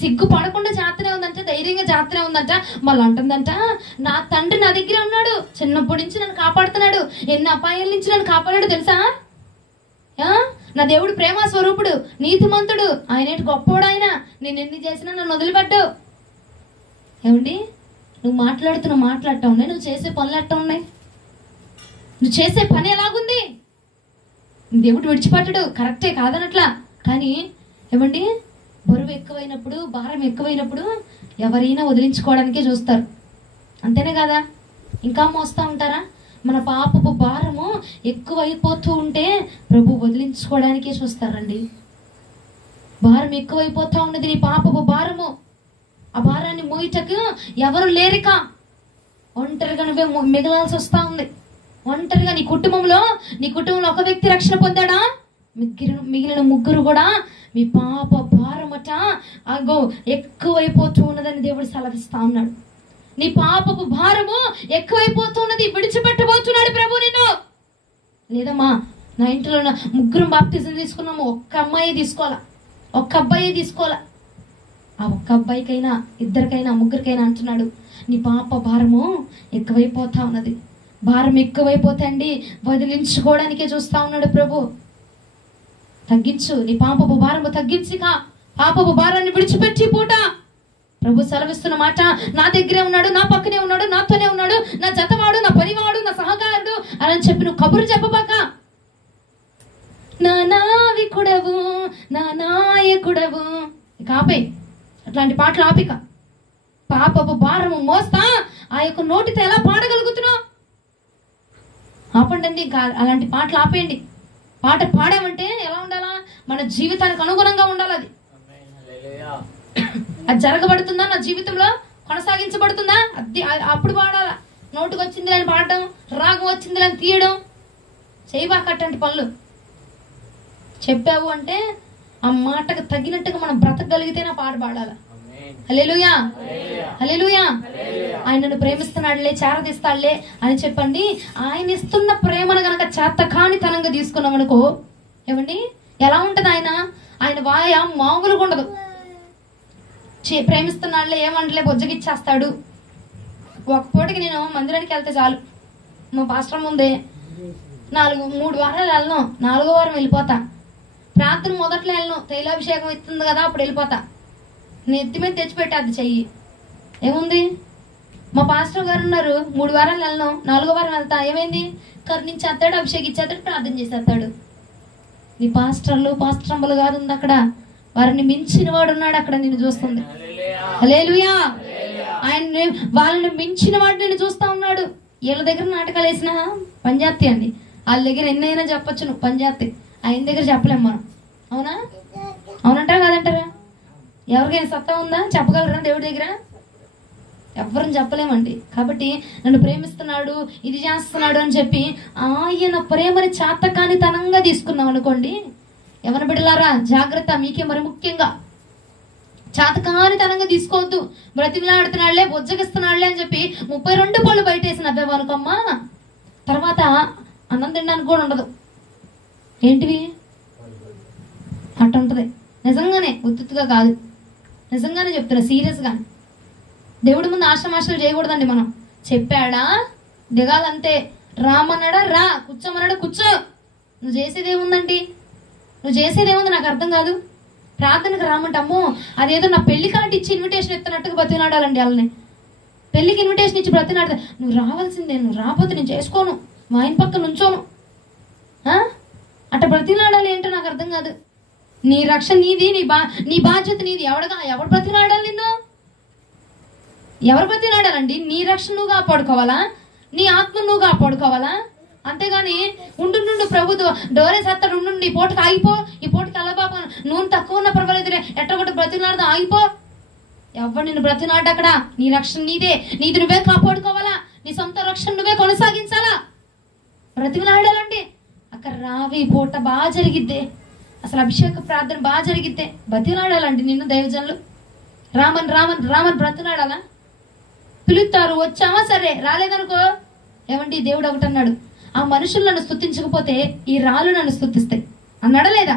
సిగ్గు పడకుండా చేతనే ఉందంట, ధైర్యంగా చేతనే ఉందంట. మళ్ళీ అంటుందంట, నా తండ్రి నా దగ్గరే ఉన్నాడు, చిన్నప్పటి నుంచి నన్ను కాపాడుతున్నాడు, ఎన్ని అపాయాల నుంచి నన్ను కాపాడాడు తెలుసా? నా దేవుడు ప్రేమ స్వరూపుడు, నీతిమంతుడు, ఆయన గొప్పోడు. ఆయన నేను ఎన్ని చేసినా నన్ను వదిలిపెట్టు. ఏమండి, నువ్వు మాట్లాడటం ఉన్నాయి, నువ్వు చేసే పనులు ఎట్టా ఉన్నాయి? నువ్వు చేసే పని ఎలాగుంది? దేవుడు విడిచిపెట్టడు, కరెక్టే కాదనట్లా. కానీ ఏమండి, బరువు ఎక్కువైనప్పుడు, భారం ఎక్కువైనప్పుడు ఎవరైనా వదిలించుకోవడానికే చూస్తారు. అంతేనే కదా? ఇంకా మోస్తా ఉంటారా? మన పాపపు భారము ఎక్కువైపోతూ ఉంటే ప్రభు వదిలించుకోవడానికే చూస్తారండి. భారం ఎక్కువైపోతా ఉన్నది నీ పాపపు భారము. ఆ భారాన్ని మోయిటకు ఎవరు లేరిక, ఒంటరిగా నువ్వే మిగలాల్సి వస్తా ఉంది. ఒంటరిగా నీ కుటుంబంలో ఒక వ్యక్తి రక్షణ పొందాడా? మిగిలిన ముగ్గురు కూడా మీ పాప భారమట అగో ఎక్కువైపోతూ ఉన్నదని దేవుడు సెలవిస్తా ఉన్నాడు. నీ పాపపు భారము ఎక్కువైపోతూ ఉన్నది, విడిచిపెట్టబోతున్నాడు ప్రభు నిన్ను. లేదమ్మా, నా ఇంట్లో ముగ్గురు బాప్తిజం తీసుకున్నాము, ఒక్క అమ్మాయి తీసుకోవాలా, ఒక్క అబ్బాయి తీసుకోవాలా. ఆ ఒక్క అబ్బాయికైనా, ఇద్దరికైనా, ముగ్గురికైనా అంటున్నాడు, నీ పాప భారము ఎక్కువైపోతా ఉన్నది. భారం ఎక్కువైపోతే అండి వదిలించుకోవడానికే చూస్తా ఉన్నాడు ప్రభు. తగ్గించు, నీ పాపపు భారము తగ్గించిక, పాపపు భారాన్ని విడిచిపెట్టి పూట. ప్రభు సెలవిస్తున్న మాట, నా దగ్గరే ఉన్నాడు, నా పక్కనే ఉన్నాడు, నాతోనే ఉన్నాడు, నా జతవాడు, నా పనివాడు, నా సహకారుడు అని చెప్పి నువ్వు కబురు చెప్పబాక. నా నావికుడవు, నా నాయకుడవు. ఆపే, అట్లాంటి పాటలు ఆపిక. పాపపు భారము మోస్తా ఆ యొక్క నోటితో ఎలా పాడగలుగుతున్నావు? ఆపండి, అలాంటి పాటలు ఆపేయండి. పాట పాడామంటే ఎలా ఉండాలా? మన జీవితానికి అనుగుణంగా ఉండాలి. అది జరగబడుతుందా? నా జీవితంలో కొనసాగించబడుతుందా? అది అప్పుడు పాడాలా. నోటుకు వచ్చింది అని పాడడం, రాగం వచ్చింది అని తీయడం చేయబాక. అట్లాంటి పనులు చెప్పావు అంటే ఆ మాటకు తగినట్టుగా మనం బ్రతకగలిగితేనే పాట పాడాలా. హల్లెలూయా, హల్లెలూయా. ఆయనను ప్రేమిస్తున్నాడులే, చేరదీస్తాడులే అని చెప్పండి. ఆయన ఇస్తున్న ప్రేమను గనక చేతకానితనంగా తీసుకున్నాం అనుకో, ఏమండి ఎలా ఉంటది? ఆయన వాయ మామూలుగా ఉండదు. ప్రేమిస్తున్నాడులే, ఏమంటలే, బొజ్జగిచ్చేస్తాడు. ఒక పూటకి నేను మందిరానికి వెళ్తే చాలు, మా పాస్టర్ ముందే 3 వారాలు వెళ్ళను, 4వ వారం వెళ్ళిపోతా. ప్రార్థన మొదట్లో వెళ్ళను, తైలాభిషేకం ఇస్తుంది కదా అప్పుడు వెళ్ళిపోతా. నెత్తి మీద తెచ్చిపెట్టేది చెయ్యి. ఏముంది? మా పాస్టర్ గారు ఉన్నారు, 3 వారాలు వెళ్ళను, 4వ వారం వెళ్తా. ఏమైంది? కరుణించేస్తాడు, అభిషేకిచ్చేస్తాడు, ప్రార్థన చేసేస్తాడు. నీ పాస్టర్లు కాదు ఉంది అక్కడ, వారిని మించిన వాడు ఉన్నాడు అక్కడ నిన్ను చూస్తుంది. హల్లెలూయా. ఆయన వాళ్ళని మించిన వాడు నిన్ను చూస్తా ఉన్నాడు. వీళ్ళ దగ్గర నాటకాలు వేసిన పంజాతి అండి, వాళ్ళ దగ్గర ఎన్నైనా చెప్పచ్చు నువ్వు పంజాతి, ఆయన దగ్గర చెప్పలేము మనం. అవునా? అవునంటారా కాదంటారా? ఎవరికైనా సత్తా ఉందా? చెప్పగలరా దేవుడి దగ్గర? ఎవరిని చెప్పలేమండి. కాబట్టి నన్ను ప్రేమిస్తున్నాడు, ఇది చేస్తున్నాడు అని చెప్పి ఆయన ప్రేమని చాతకానితనంగా తీసుకున్నాం అనుకోండి, ఎవరి బిడ్డలారా జాగ్రత్త. మీకే మరి ముఖ్యంగా చాతకానితనంగా తీసుకోవద్దు. బ్రతిమలాడుతున్నాళ్లే, బొజ్జగిస్తున్నాళ్లే అని చెప్పి 32 పళ్ళు బయటేసిన అబ్బాయికమ్మా తర్వాత అన్నం తినడానికి కూడా ఉండదు. ఏంటివి అట్ట ఉంటుంది. నిజంగానే, ఉత్తుగా కాదు, నిజంగానే చెప్తున్నా, సీరియస్గా. దేవుడి ముందు ఆశమాషలు చేయకూడదండి. మనం చెప్పాడా దిగాలంతే. రామన్నాడా రా, కూర్చోమన్నాడా కూర్చో. నువ్వు చేసేదేముందండి? నువ్వు చేసేదేముంది నాకు అర్థం కాదు. ప్రార్థనకు రామంటాము, అదేదో నా పెళ్లి కార్డు ఇచ్చి ఇన్విటేషన్ ఇస్తున్నట్టుగా బ్రతినాడాలండి. వాళ్ళని పెళ్లికి ఇన్విటేషన్ ఇచ్చి బ్రతినాడతా. నువ్వు రావాల్సిందే, నువ్వు రాకపోతే నేను చేసుకోను, మా ఆయన పక్కన ఉంచోను, అట్ట బ్రతినాడాలి. ఏంటో నాకు అర్థం కాదు. నీ రక్షణ నీది, నీ బాధ్యత నీది. ఎవడు బ్రతినాడాలి నిన్ను? ఎవరు బ్రతినాడాలండి? నీ రక్షణ నువ్వు కాపాడుకోవాలా, నీ ఆత్మ నువ్వు కాపాడుకోవాలా. అంతేగాని ఉండు ప్రభు డోరేసేస్తాడు, ఉండు, ఈ పూటకి ఆగిపో, ఈ పూటకి అలా బాబా నూనె తక్కువ ఉన్నా పర్వాలేదులే, ఎట్టగొట్ట బ్రతినాడదా, ఆగిపో. ఎవరు నిన్ను బ్రతినాడు? అక్కడ నీ రక్షణ నీదే, నీది నువ్వే కాపాడుకోవాలా, నీ సొంత రక్షణ నువ్వే కొనసాగించాలా. బ్రతినాడాలండి. అక్కడ రావి పూట బాగా జరిగిద్దే, అసలు అభిషేక ప్రార్థన బాగా జరిగిద్దే. బ్రతినాడాలండి నిన్ను దైవజనులు. రామన్ బ్రతినాడాలా? పిలుస్తారు, వచ్చామా సరే, రాలేదనుకో ఏమండి దేవుడు ఒకటి అన్నాడు, ఆ మనుషులు నన్ను స్తుతించకపోతే ఈ రాళ్ళు నన్ను స్తుతిస్తాయి అన్నాడా లేదా?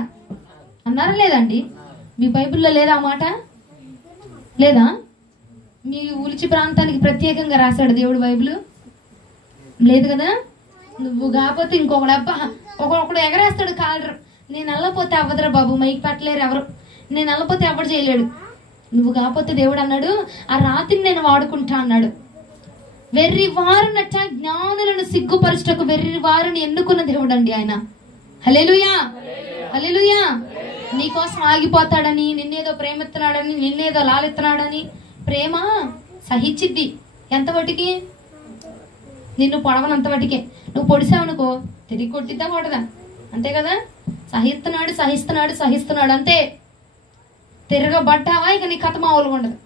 అన్నారా లేదండి? మీ బైబిల్లో లేదా ఆ మాట? లేదా? మీ ఉలిచి ప్రాంతానికి ప్రత్యేకంగా రాశాడు దేవుడు బైబిల్? లేదు కదా. నువ్వు కాకపోతే ఇంకొకడు, అబ్బా ఒకడు ఎగరేస్తాడు కాలరు, నేను వెళ్ళపోతే అవ్వదురా బాబు, మైక్ పెట్టలేరు ఎవరు, నేను వెళ్ళపోతే ఎవడు చేయలేడు. నువ్వు కాకపోతే దేవుడు అన్నాడు, ఆ రాత్రిని నేను వాడుకుంటా అన్నాడు. వెర్రివారునట జ్ఞానులను సిగ్గుపరచుటకు వెర్రివారుని ఎన్నుకున్న దేవుడు అండి ఆయన. హల్లెలూయా, హల్లెలూయా. నీకోసం ఆగిపోతాడని, నిన్నేదో ప్రేమిస్తున్నాడని, నిన్నేదో లాలిస్తున్నాడని. ప్రేమ సహించిద్ది ఎంతవటికి? నిన్ను పొడవనంత వాటికే. నువ్వు పొడిసావనుకో తిరిగి కొట్టిద్దా కొట్టదా? అంతే కదా. సహిస్తున్నాడు అంతే. తిరగబడ్డావా ఇక నీ కథ మామూలుగా ఉండదు.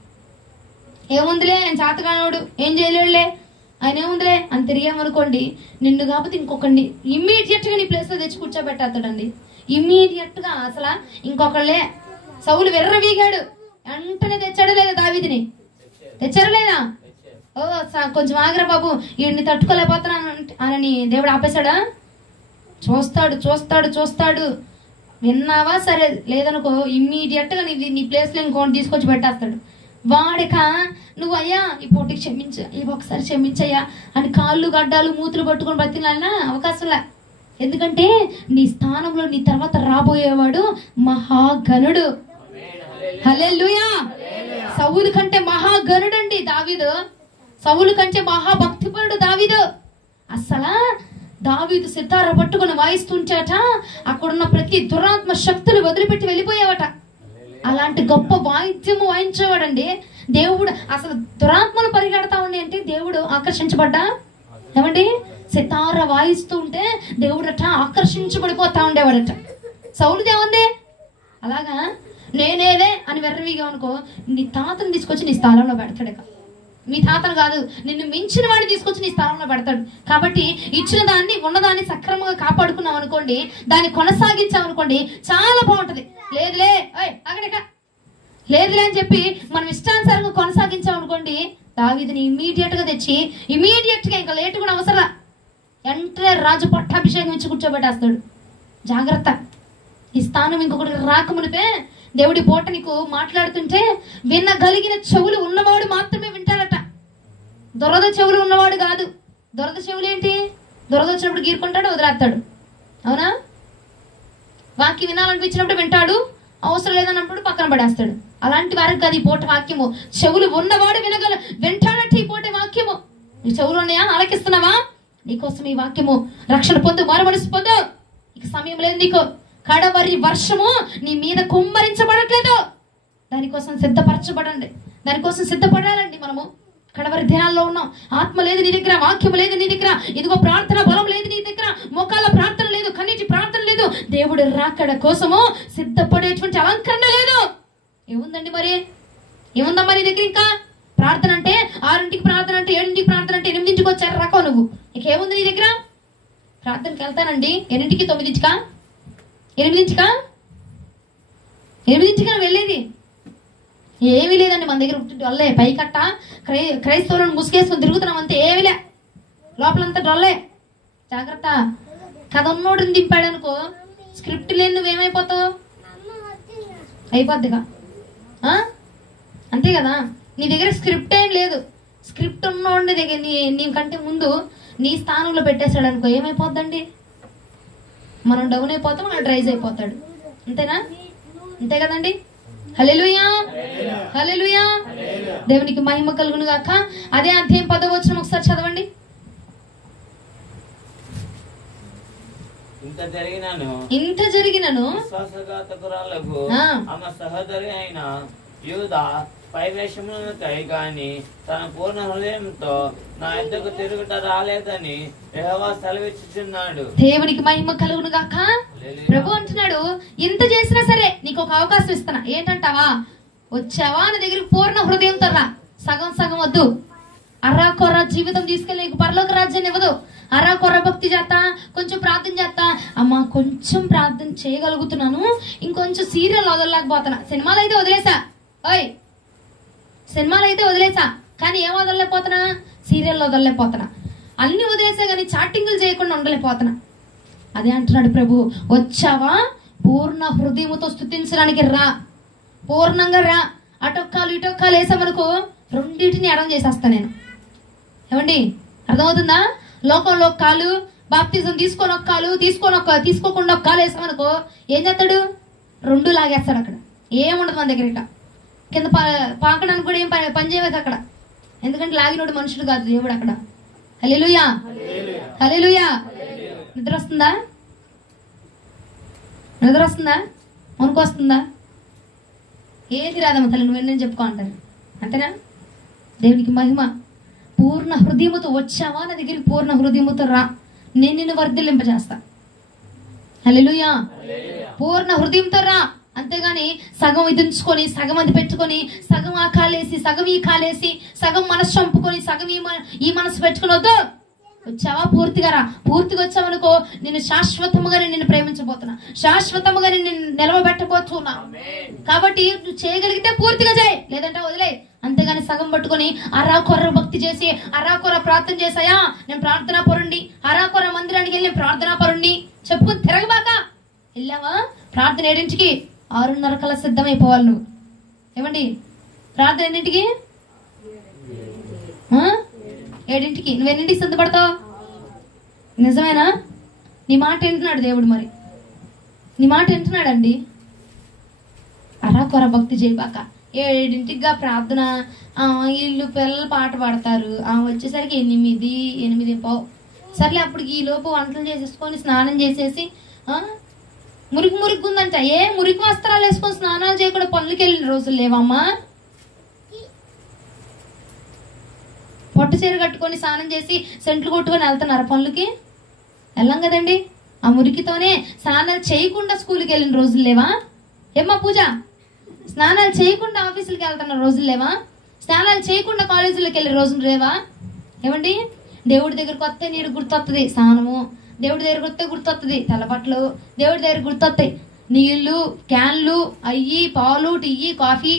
ఏముందిలే ఆయన చేతగానోడు, ఏం చేయలేడులే, ఆయన ఏముందిలే అని తిరిగామనుకోండి, నిన్ను కాకపోతే ఇంకొకరిని ఇమ్మీడియట్ గా నీ ప్లేస్ లో తెచ్చి కూర్చోబెట్టేస్తాడండి. ఇమ్మీడియట్ గా అసలు ఇంకొకళ్ళే. సౌలు వెర్రవీగాడు, వెంటనే తెచ్చాడు లేదా దావీదుని? తెచ్చారా లేదా? ఓ కొంచెం ఆగ్రా బాబు, వీడిని తట్టుకోలేకపోతున్నాను అని దేవుడు ఆపేశాడా? చూస్తాడు. విన్నావా సరే, లేదనుకో ఇమ్మీడియట్ గా నీ ప్లేస్ లో ఇంకోటి తీసుకొచ్చి పెట్టేస్తాడు. వాడిక నువ్వు అయ్యా ఈ పూటకి ఈ ఒకసారి క్షమించయ్యా అని కాళ్ళు గడ్డాలు మూతులు పట్టుకొని బతిలాలనా అవకాశంలా. ఎందుకంటే నీ స్థానంలో నీ తర్వాత రాబోయేవాడు మహాగణుడు. హల్లెలూయా. సౌలు కంటే మహాగణుడండి దావీదు. సౌలు కంటే మహాభక్తిపరుడు దావీదు. అసలు దావీదు సితార పట్టుకుని వాయిస్తుంటేట అక్కడున్న ప్రతి దురాత్మ శక్తులు వదిలిపెట్టి వెళ్ళిపోయావట. అలాంటి గొప్ప వాయిద్యము వాయించేవాడండి దేవుడు. అసలు దురాత్మలు పరిగెడతా ఉండే అంటే దేవుడు ఆకర్షించబడ్డా? ఏమండి, సితార వాయిస్తూ ఉంటే దేవుడట ఆకర్షించబడిపోతా ఉండేవాడట. సౌలుదేముంది అలాగా నేనేలే అని వెర్రవిగా అనుకో, నీ తాతను తీసుకొచ్చి నీ స్థానంలో పెడతాడు. నీ తాతను కాదు, నిన్ను మించిన వాడిని తీసుకొచ్చి నీ స్థానంలో పెడతాడు. కాబట్టి ఇచ్చిన దాన్ని ఉన్నదాన్ని సక్రమంగా కాపాడుకున్నాం అనుకోండి, దాన్ని కొనసాగించామనుకోండి, చాలా బాగుంటది. లేదులే లేదులే అని చెప్పి మనం ఇష్టానుసారంగా కొనసాగించామనుకోండి, దావీదుని ఇమీడియట్ గా తెచ్చి ఇమీడియట్ గా ఇంకా లేటు కూడా అవసరం, వెంటనే రాజు పట్టాభిషేకం ఇచ్చి కూర్చోబెట్టేస్తాడు. జాగ్రత్త. ఈ స్థానం ఇంకొకటి రాకమునిపే దేవుడి పూట నీకు మాట్లాడుతుంటే వినగలిగిన చెవులు ఉన్నవాడు మాత్రమే వింటారట. దొరద చెవులు ఉన్నవాడు కాదు. దొరద చెవులు ఏంటి? దొరద వచ్చినప్పుడు గీరుకుంటాడు, వదిలేస్తాడు. అవునా? వాక్యం వినాలనిపించినప్పుడు వింటాడు, అవసరం లేదన్నప్పుడు పక్కన పడేస్తాడు. అలాంటి వారికి కాదు ఈ పూట వాక్యము. చెవులు ఉన్నవాడు వింటాడట ఈ పూట వాక్యము. నీ చెవులు ఉన్నాయా? ఆలకిస్తున్నావా? నీకోసం ఈ వాక్యము. రక్షణ పొందు, మారుమనసు పొందు. ఇక సమయం లేదు నీకు. కడవరి వర్షము నీ మీద కుమ్మరించబడట్లేదు. దానికోసం సిద్ధపరచబడండి. దానికోసం సిద్ధపడాలండి. మనము కడవరి దినాల్లో ఉన్నాం. ఆత్మ లేదు నీ దగ్గర, వాక్యం లేదు నీ దగ్గర, ఇదిగో ప్రార్థన బలం లేదు నీ దగ్గర, మోకాళ్ళ ప్రార్థన లేదు, కన్నీటి ప్రార్థన లేదు, దేవుడు రాకడ కోసము సిద్ధపడేటువంటి అలంకరణ లేదు. ఏముందండి మరి? ఏముందా మరి దగ్గర? ఇంకా ప్రార్థన అంటే 6ంటికి ప్రార్థన అంటే 7ంటికి ప్రార్థన అంటే 8ంటికి వచ్చారు రకం నువ్వు. ఇంకేముంది నీ దగ్గర? ప్రార్థనకి వెళ్తానండి 8ంటికి 9ంటికా 8ంటికా 8ంటికా వెళ్ళేది ఏమీ లేదండి మన దగ్గర. డొల్లే పైకట్ట క్రైస్తవులను ముసుగేసుకొని తిరుగుతున్నాం అంతే, ఏమీ లే, లోపలంతా డొల్లే. జాగ్రత్త. కథ ఉన్నోడిని దింపాడు అనుకో, స్క్రిప్ట్ లేని నువ్వేమైపోతావు? అయిపోద్దిగా. అంతే కదా. నీ దగ్గర స్క్రిప్ట్ ఏం లేదు. స్క్రిప్ట్ ఉన్నోడి దగ్గర నీ కంటే ముందు నీ స్థానంలో పెట్టేశాడు అనుకో, ఏమైపోద్దండి? మనం డౌన్ అయిపోతాం, మనం రైజ్ అయిపోతాడు. అంతేనా? అంతే కదండి. హల్లెలూయా హల్లెలూయా. దేవునికి మహిమ కలుగును గాక. అదే అధ్యాయం 10వ వచనం ఒకసారి చదవండి. ఇంత జరిగినను విశ్వాసఘాతకురాలకు ఆమె సహోదరి అయిన యూదా పైవేషములకై గాని తన పూర్ణ హృదయంతో నా యొద్దకు తిరుగుట రాలేదని యెహోవా సెలవిచ్చుచున్నాడు. దేవునికి మహిమ కలుగును గాక. ప్రభు అంటున్నాడు, ఇంత చేసినా సరే నీకు ఒక అవకాశం ఇస్తున్నా. ఏంటంటావా? వచ్చావా నా దగ్గరికి పూర్ణ హృదయంతో రా. సగం సగం వద్దు. అర్రాకొర్ర జీవితం తీసుకెళ్ళి నీకు పరలోక రాజ్యాన్ని ఇవ్వదు. అర్రాకొర్ర భక్తి చేస్తా, కొంచెం ప్రార్థన చేస్తా, అమ్మా కొంచెం ప్రార్థన చేయగలుగుతున్నాను, ఇంకొంచెం సీరియల్ వదలలేకపోతున్నా. సినిమాలు అయితే వదిలేసా, సినిమాలు అయితే వదిలేసా, కానీ ఏం వదలలేకపోతున్నా? సీరియల్ వదలలేకపోతున్నా. అన్ని వదిలేసా కానీ చాటింగ్లు చేయకుండా ఉండలేకపోతున్నా. అదే అంటున్నాడు ప్రభు, వచ్చావా పూర్ణ హృదయముతో స్తుతించడానికి రా, పూర్ణంగా రా. అటొక్కాలు ఇటొక్కాలు వేసామనుకో రెండింటిని ఎడం చేసేస్తా నేను. ఏమండి అర్థమవుతుందా? లోకంలో కాలు బాప్తిజం తీసుకోకుండా ఒక కాలు వేసామనుకో ఏం చేస్తాడు? 2 లాగేస్తాడు. అక్కడ ఏముండదు మన దగ్గర. ఇక కింద పాకడానికి కూడా ఏం పని చేయలేదు అక్కడ. ఎందుకంటే లాగినోడు మనుషుడు కాదు, దేవుడు అక్కడ. హల్లెలూయా హల్లెలూయా. నిద్ర వస్తుందా? వణుకు వస్తుందా? ఏది రాదమ్మ తల్లి, నువ్వేం చెప్పుకో అంటారు. అంతేనా? దేవునికి మహిమ. పూర్ణ హృదయముతో వచ్చావా నా దగ్గరికి, పూర్ణ హృదయముతో రా, నేను నిన్ను వర్ధిల్లింపజేస్తా. హల్లెలూయా. పూర్ణ హృదయంతో రా. అంతేగాని సగం ఇదించుకొని, సగం అది పెట్టుకొని, సగం ఆ కాలేసి, సగం ఈ కాలేసి, సగం మనసు చంపుకొని, సగం ఈ మనసు పెట్టుకుని వద్దు. వచ్చావా పూర్తిగా రా. పూర్తిగా వచ్చావనుకో నిన్ను శాశ్వతముగా నిన్ను ప్రేమించబోతున్నా, శాశ్వతముగా నిన్ను నిలవబెట్టబోతున్నా. కాబట్టి నువ్వు చేయగలిగితే పూర్తిగా చేయి, లేదంటే వదిలే. అంతేగాని సగం పట్టుకొని అరాకొర్ర భక్తి చేసి, అరాకొర్ర ప్రార్థన చేసాయా నేను ప్రార్థనా పరుండి, అరాకొర్ర మందిరానికి వెళ్ళి ప్రార్థనా పరుండి చెప్పుకుని తిరగబాక. వెళ్ళావా ప్రార్థన 7ంటికి, 6:30 కల్లా సిద్ధమైపోవాలి నువ్వు. ఏమండి ప్రార్థన ఎన్నింటికి? 7ంటికి. నువ్వు ఎన్నింటికి సిద్ధపడతావు? నిజమేనా? నీ మాట వింటున్నాడు దేవుడు. మరి నీ మాట వింటున్నాడండి. అరాకొర భక్తి చేయబాక. 7ంటిగా ప్రార్థన, వీళ్ళు పిల్లలు పాట పాడతారు, వచ్చేసరికి 8:15. సర్లే అప్పటికి ఈ లోపు వంటలు చేసేసుకొని స్నానం చేసేసి మురికి ఉందంట. మురికి వస్త్రాలు వేసుకొని స్నానాలు చేయకుండా పనులకి వెళ్ళిన రోజులు లేవమ్మా. పొట్టు చీర కట్టుకొని స్నానం చేసి సెంట్లు కొట్టుకొని వెళ్తున్నారు పనులకి? వెళ్ళాం కదండి. ఆ మురికితోనే స్నానాలు చేయకుండా స్కూల్కి వెళ్ళిన రోజులు లేవా? ఏమ్మా పూజ, స్నానాలు చేయకుండా ఆఫీసులకి వెళ్తున్న రోజులు లేవా? స్నానాలు చేయకుండా కాలేజీలోకి వెళ్ళే రోజులు లేవా? ఏమండి దేవుడి దగ్గరకు వస్తే నీడు గుర్తొస్తుంది స్నానము, దేవుడి దగ్గరకు వస్తే గుర్తొస్తుంది తెల్లబట్టలు, దేవుడి దగ్గర గుర్తొస్తాయి నీళ్లు, క్యాన్లు, అయ్యి పాలు, టీ, కాఫీ,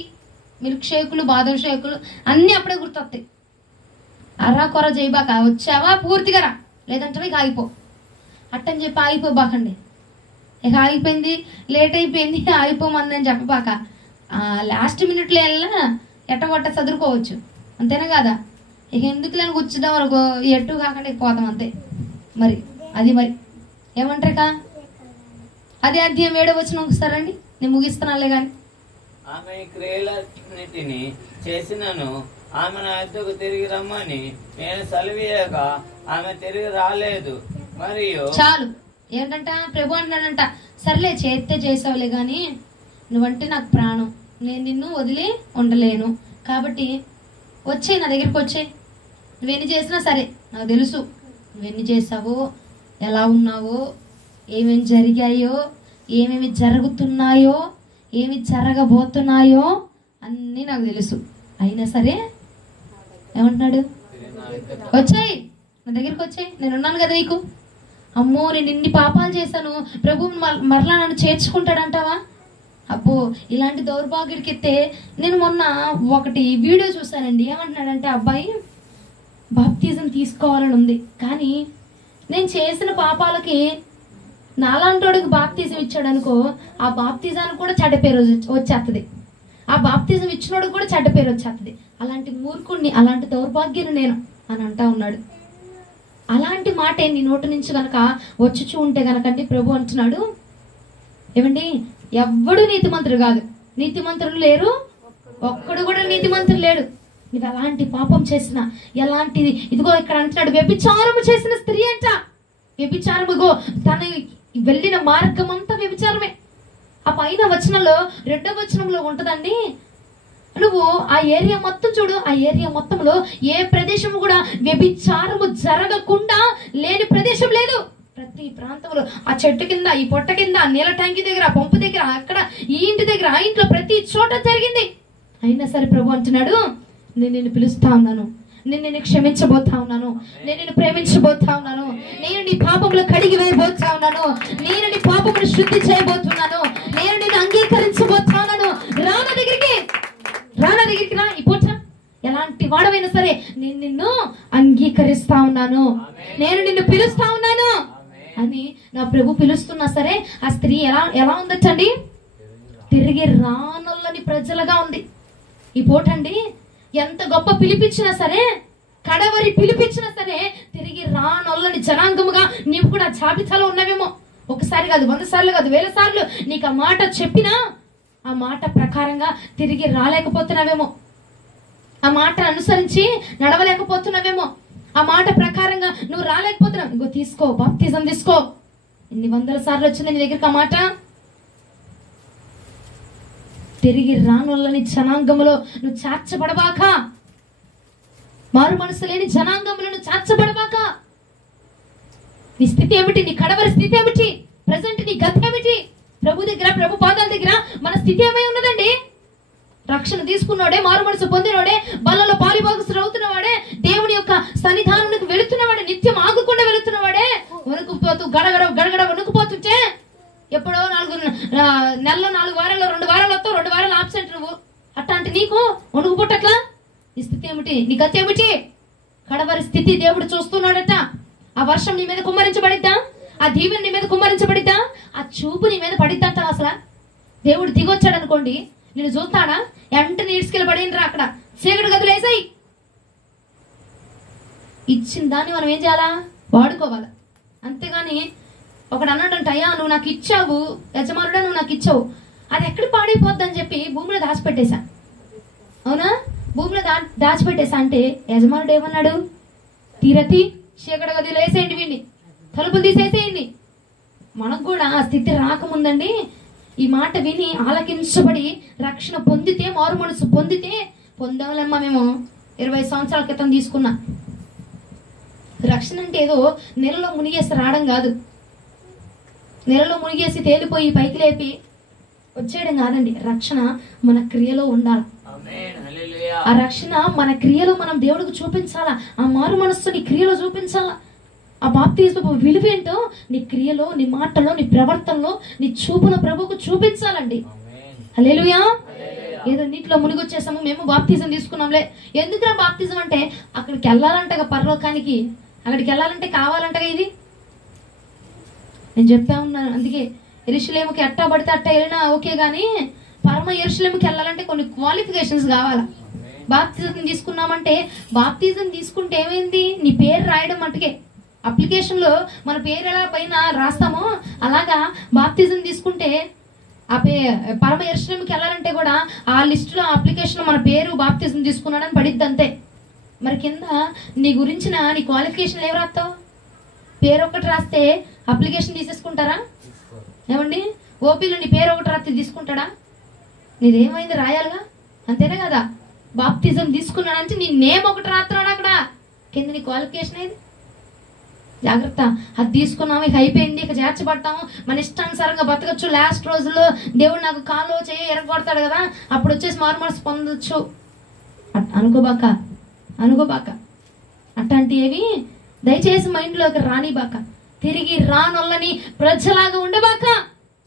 మిల్క్ షేకులు, బాదం షేకులు అన్నీ అప్పుడే గుర్తొస్తాయి. అర్రాకొర చేయబాక. వచ్చావా పూర్తిగా రా, లేదంటే ఇక ఆగిపో. అట్టని చెప్పి ఆగిపోబాకండి. ఇక ఆగిపోయింది, లేట్ అయిపోయింది, ఆగిపోమందని చెప్పబాక. లాస్ట్ మినిట్లో వెళ్ళినా ఎట్టగొట్ట చదువుకోవచ్చు. అంతేనా కాదా? ఇక ఎందుకు లేని కూర్చుదాం అనుకో, ఎట్టు కాకుండా పోతాం అంతే. మరి అది మరి ఏమంటారు? అదే అధ్యాయం 7వ వచనం ఒకసారండి, నేను ముగిస్తున్నానులే కానీ. ఆమె క్రియలన్నిటిని చేసినను ఆమె నా యొద్దకు తిరిగి రమ్మని నేను సెలవీయగా ఆమె తిరిగి రాలేదు. మరియు చాలు. ఏంటంట ప్రభు అంటున్నాడంట, సర్లే చేస్తే చేసావులే గాని నువ్వంటే నాకు ప్రాణం, నేను నిన్ను వదిలి ఉండలేను, కాబట్టి వచ్చే నా దగ్గరికి వచ్చే. నువ్వెన్ని చేసినా సరే నాకు తెలుసు నువ్వెన్ని చేసావో, ఎలా ఉన్నావో, ఏమేమి జరిగాయో, ఏమేమి జరుగుతున్నాయో, ఏమి జరగబోతున్నాయో అన్నీ నాకు తెలుసు. అయినా సరే ఏమంటున్నాడు? వచ్చాయి నా దగ్గరికి, వచ్చాయి, నేను ఉన్నాను కదా నీకు. అమ్మో నేను ఇన్ని పాపాలు చేశాను, ప్రభు మరలా నన్ను చేర్చుకుంటాడంటావా? అబ్బో ఇలాంటి దౌర్భాగ్యుడికి ఎత్తే. నేను మొన్న ఒకటి వీడియో చూశానండి. ఏమంటున్నాడంటే అబ్బాయి బాప్తిజం తీసుకోవాలని ఉంది, కానీ నేను చేసిన పాపాలకి నాలాంటోడికి బాప్తిజం ఇచ్చాడు అనుకో, ఆ బాప్తిజానికి కూడా చెడ్డ పేరు వచ్చేస్తుంది, ఆ బాప్తిజం ఇచ్చినోడికి కూడా చెడ్డ పేరు వచ్చేస్తుంది. అలాంటి మూర్ఖుడిని, అలాంటి దౌర్భాగ్యుని నేను అని అంటా ఉన్నాడు. అలాంటి మాటే నీ నోటి నుంచి గనక వచ్చుచూ ఉంటే గనకండి ప్రభు అంటున్నాడు, ఏమండి ఎవ్వడు నీతిమంతుడు కాదు, నీతిమంతులు లేరు, ఒక్కడు కూడా నీతిమంతుడు లేడు. నువ్వు ఎలాంటి పాపం చేసినా, ఎలాంటిది, ఇదిగో ఇక్కడ అంటున్నాడు వ్యభిచారము చేసిన స్త్రీ అంట. వ్యభిచారముగో తను వెళ్ళిన మార్గం అంతా వ్యభిచారమే. ఆ పైన వచనంలో 2వ వచనంలో ఉంటదండి, నువ్వు ఆ ఏరియా మొత్తం చూడు, ఆ ఏరియా మొత్తంలో ఏ ప్రదేశం కూడా వ్యభిచారము జరగకుండా లేని ప్రదేశం లేదు. ప్రతి ప్రాంతంలో ఆ చెట్టు కింద, ఈ పొట్ట కింద, నీళ్ళ ట్యాంకీ దగ్గర, ఆ పంపు దగ్గర, అక్కడ ఈ ఇంటి దగ్గర, ఆ ఇంట్లో ప్రతి చోట జరిగింది. అయినా సరే ప్రభు అంటున్నాడు, నేను నిన్ను పిలుస్తా ఉన్నాను, నేను నిన్ను క్షమించబోతా ఉన్నాను, నేను నిన్ను ప్రేమించబోతా ఉన్నాను, నేను నీ పాపములు కడిగి వేయబోతా ఉన్నాను, నేను నీ పాపములు శుద్ధి చేయబోతున్నాను, నేను నిన్ను అంగీకరించబోతా ఉన్నాను. రానా దగ్గరికి రా, ఈ పోట ఎలాంటి వాడవైనా సరే నేను నిన్ను అంగీకరిస్తా ఉన్నాను, నేను నిన్ను పిలుస్తా ఉన్నాను అని నా ప్రభు పిలుస్తున్నా సరే ఆ స్త్రీ ఎలా ఉందటండి? తిరిగి రానొల్లని ప్రజలుగా ఉంది. ఈ పోటండి ఎంత గొప్ప పిలిపించినా సరే, కడవరి పిలిపించినా సరే తిరిగి రానొల్లని జనాంగముగా నీవు కూడా జాబితాలో ఉన్నావేమో. ఒకసారి కాదు, 100 సార్లు కాదు, 1000 సార్లు నీకు ఆ మాట చెప్పినా ఆ మాట ప్రకారంగా తిరిగి రాలేకపోతున్నావేమో, ఆ మాట అనుసరించి నడవలేకపోతున్నావేమో, ఆ మాట ప్రకారంగా నువ్వు రాలేకపోతున్నావు. ఇంకో తీసుకో, బాప్తిజం తీసుకో. ఎన్ని 100 సార్లు వచ్చింది నీ దగ్గరికి ఆ మాట. తిరిగి రానొల్లని జనాంగములో నువ్వు చేర్చబడబాక, మారు మనసు లేని జనాంగములో నువ్వు చేర్చబడబాక. నీ స్థితి ఏమిటి? నీ కడవరి స్థితి ఏమిటి? ప్రజెంట్ నీ గతి ఏమిటి? ప్రభు దగ్గర, ప్రభు పాదాల దగ్గర మన స్థితి ఏమై ఉన్నదండి? రక్షణ తీసుకున్నాడే, మారు మనసు పొందినోడే, బల్లలో పాలిభాగస్తుడు అవుతున్నవాడే, దేవుని యొక్క సన్నిధానానికి వెళుతున్నవాడే, నిత్యం ఆగకుండా వెళుతున్నవాడే, వణుకుపోతూ గడగడ గడగడ వణుకుపోతుంటే ఎప్పుడో 4 నెలలో 4 వారాల్లో 2 వారాలు వస్తావు, 2 వారాలు ఆబ్సెంట్ నువ్వు. అట్లాంటి నీకు వణుకు పుట్టట్లా? నీ స్థితి ఏమిటి? నీ గతి ఏమిటి? కడవరి స్థితి దేవుడు చూస్తున్నాడట. ఆ వర్షం నీ మీద కుమ్మరించబడిద్దా? ఆ దీవెన నీ మీద కుమ్మరించబడిద్దా? ఆ చూపు నీ మీద పడిద్దంట. అసలు దేవుడు దిగొచ్చాడు అనుకోండి, నేను చూస్తాడా? వెంటనే ఇడ్స్కెళ్ళి పడినరా, అక్కడ చీకటి గదులు వేసాయి. ఇచ్చిన దాన్ని మనం ఏం చేయాలా? వాడుకోవాలా. అంతేగాని ఒకడు అన్నాడంట, అయ్యా నువ్వు నాకు ఇచ్చావు, యజమానుడా నువ్వు నాకు ఇచ్చావు, అది ఎక్కడ పాడైపోద్దని చెప్పి భూమిలో దాచిపెట్టేశా. అవునా? భూమిలో దాచిపెట్టేశా అంటే యజమానుడు ఏమన్నాడు? తీరతి చీకటి గదిలో వేసేయండి, వీడిని తలుపులు తీసేసేయండి. మనకు కూడా ఆ స్థితి రాకముందండి ఈ మాట విని ఆలకించబడి రక్షణ పొందితే, మారు మనసు పొందాలమ్మా. మేము 20 సంవత్సరాల క్రితం తీసుకున్నా రక్షణ. అంటే ఏదో నెలలో మునిగేసి రావడం కాదు, నెలలో మునిగేసి తేలిపోయి పైకి లేపి వచ్చేయడం కాదండి. రక్షణ మన క్రియలో ఉండాలి. ఆ రక్షణ మన క్రియలో మనం దేవుడికి చూపించాలా. ఆ మారు మనస్సు నీ క్రియలో చూపించాలా. ఆ బాప్తిజము విలువేంటో నీ క్రియలో, నీ మాటలో, నీ ప్రవర్తనలో, నీ చూపులో ప్రభువుకు చూపించాలండి. హల్లెలూయా. ఏదో నీటిలో మునిగొచ్చేసాము, మేము బాప్తిజం తీసుకున్నాంలే. ఎందుకురా బాప్తిజం అంటే అక్కడికి వెళ్ళాలంటగా, పరలోకానికి అక్కడికి వెళ్ళాలంటే కావాలంటగా. ఇది నేను చెప్తా ఉన్నాను. అందుకే యెరూషలేముకి అట్టా పడితే అట్టా వెళ్ళినా ఓకే, కానీ పరమ యెరూషలేముకి వెళ్ళాలంటే కొన్ని క్వాలిఫికేషన్స్ కావాలా. బాప్తిజం తీసుకున్నామంటే, బాప్తిజం తీసుకుంటే ఏమైంది? నీ పేరు రాయడం మట్టుకే. అప్లికేషన్ లో మన పేరు ఎలా పైన రాస్తామో అలాగా బాప్తిజం తీసుకుంటే ఆ పరమ యెరూషలేముకి వెళ్ళాలంటే కూడా ఆ లిస్టులో, అప్లికేషన్ లో మన పేరు బాప్తిజం తీసుకున్నాడని పడిద్ది అంతే. మరి కింద నీ గురించిన నీ క్వాలిఫికేషన్ ఏమి రాస్తావు? పేరు ఒకటి రాస్తే అప్లికేషన్ తీసేసుకుంటారా? ఏమండి? ఓపీలో నీ పేరు ఒకటి రాస్తే తీసుకుంటాడా? నీదేమైంది రాయాలిగా, అంతేనా కదా? బాప్తిజం తీసుకున్నాడంటే నీ నేమ్ ఒకటి రాస్తున్నాడు అక్కడ కింద. నీ క్వాలిఫికేషన్ ఏది? జాగ్రత్త. అది తీసుకున్నాము, ఇక అయిపోయింది, ఇక చేర్చబడతాము, మన ఇష్టానుసారంగా బతకచ్చు. లాస్ట్ రోజుల్లో దేవుడు నాకు కాలు చేయి ఎరగొడతాడు కదా, అప్పుడు వచ్చేసి మారు మనసు పొందొచ్చు అనుకోబాక. అనుకోబాక. అట్లాంటి ఏవి దయచేసి మైండ్లోకి రానిబాక. తిరిగి రానొల్లని ప్రజలాగా ఉండబాక.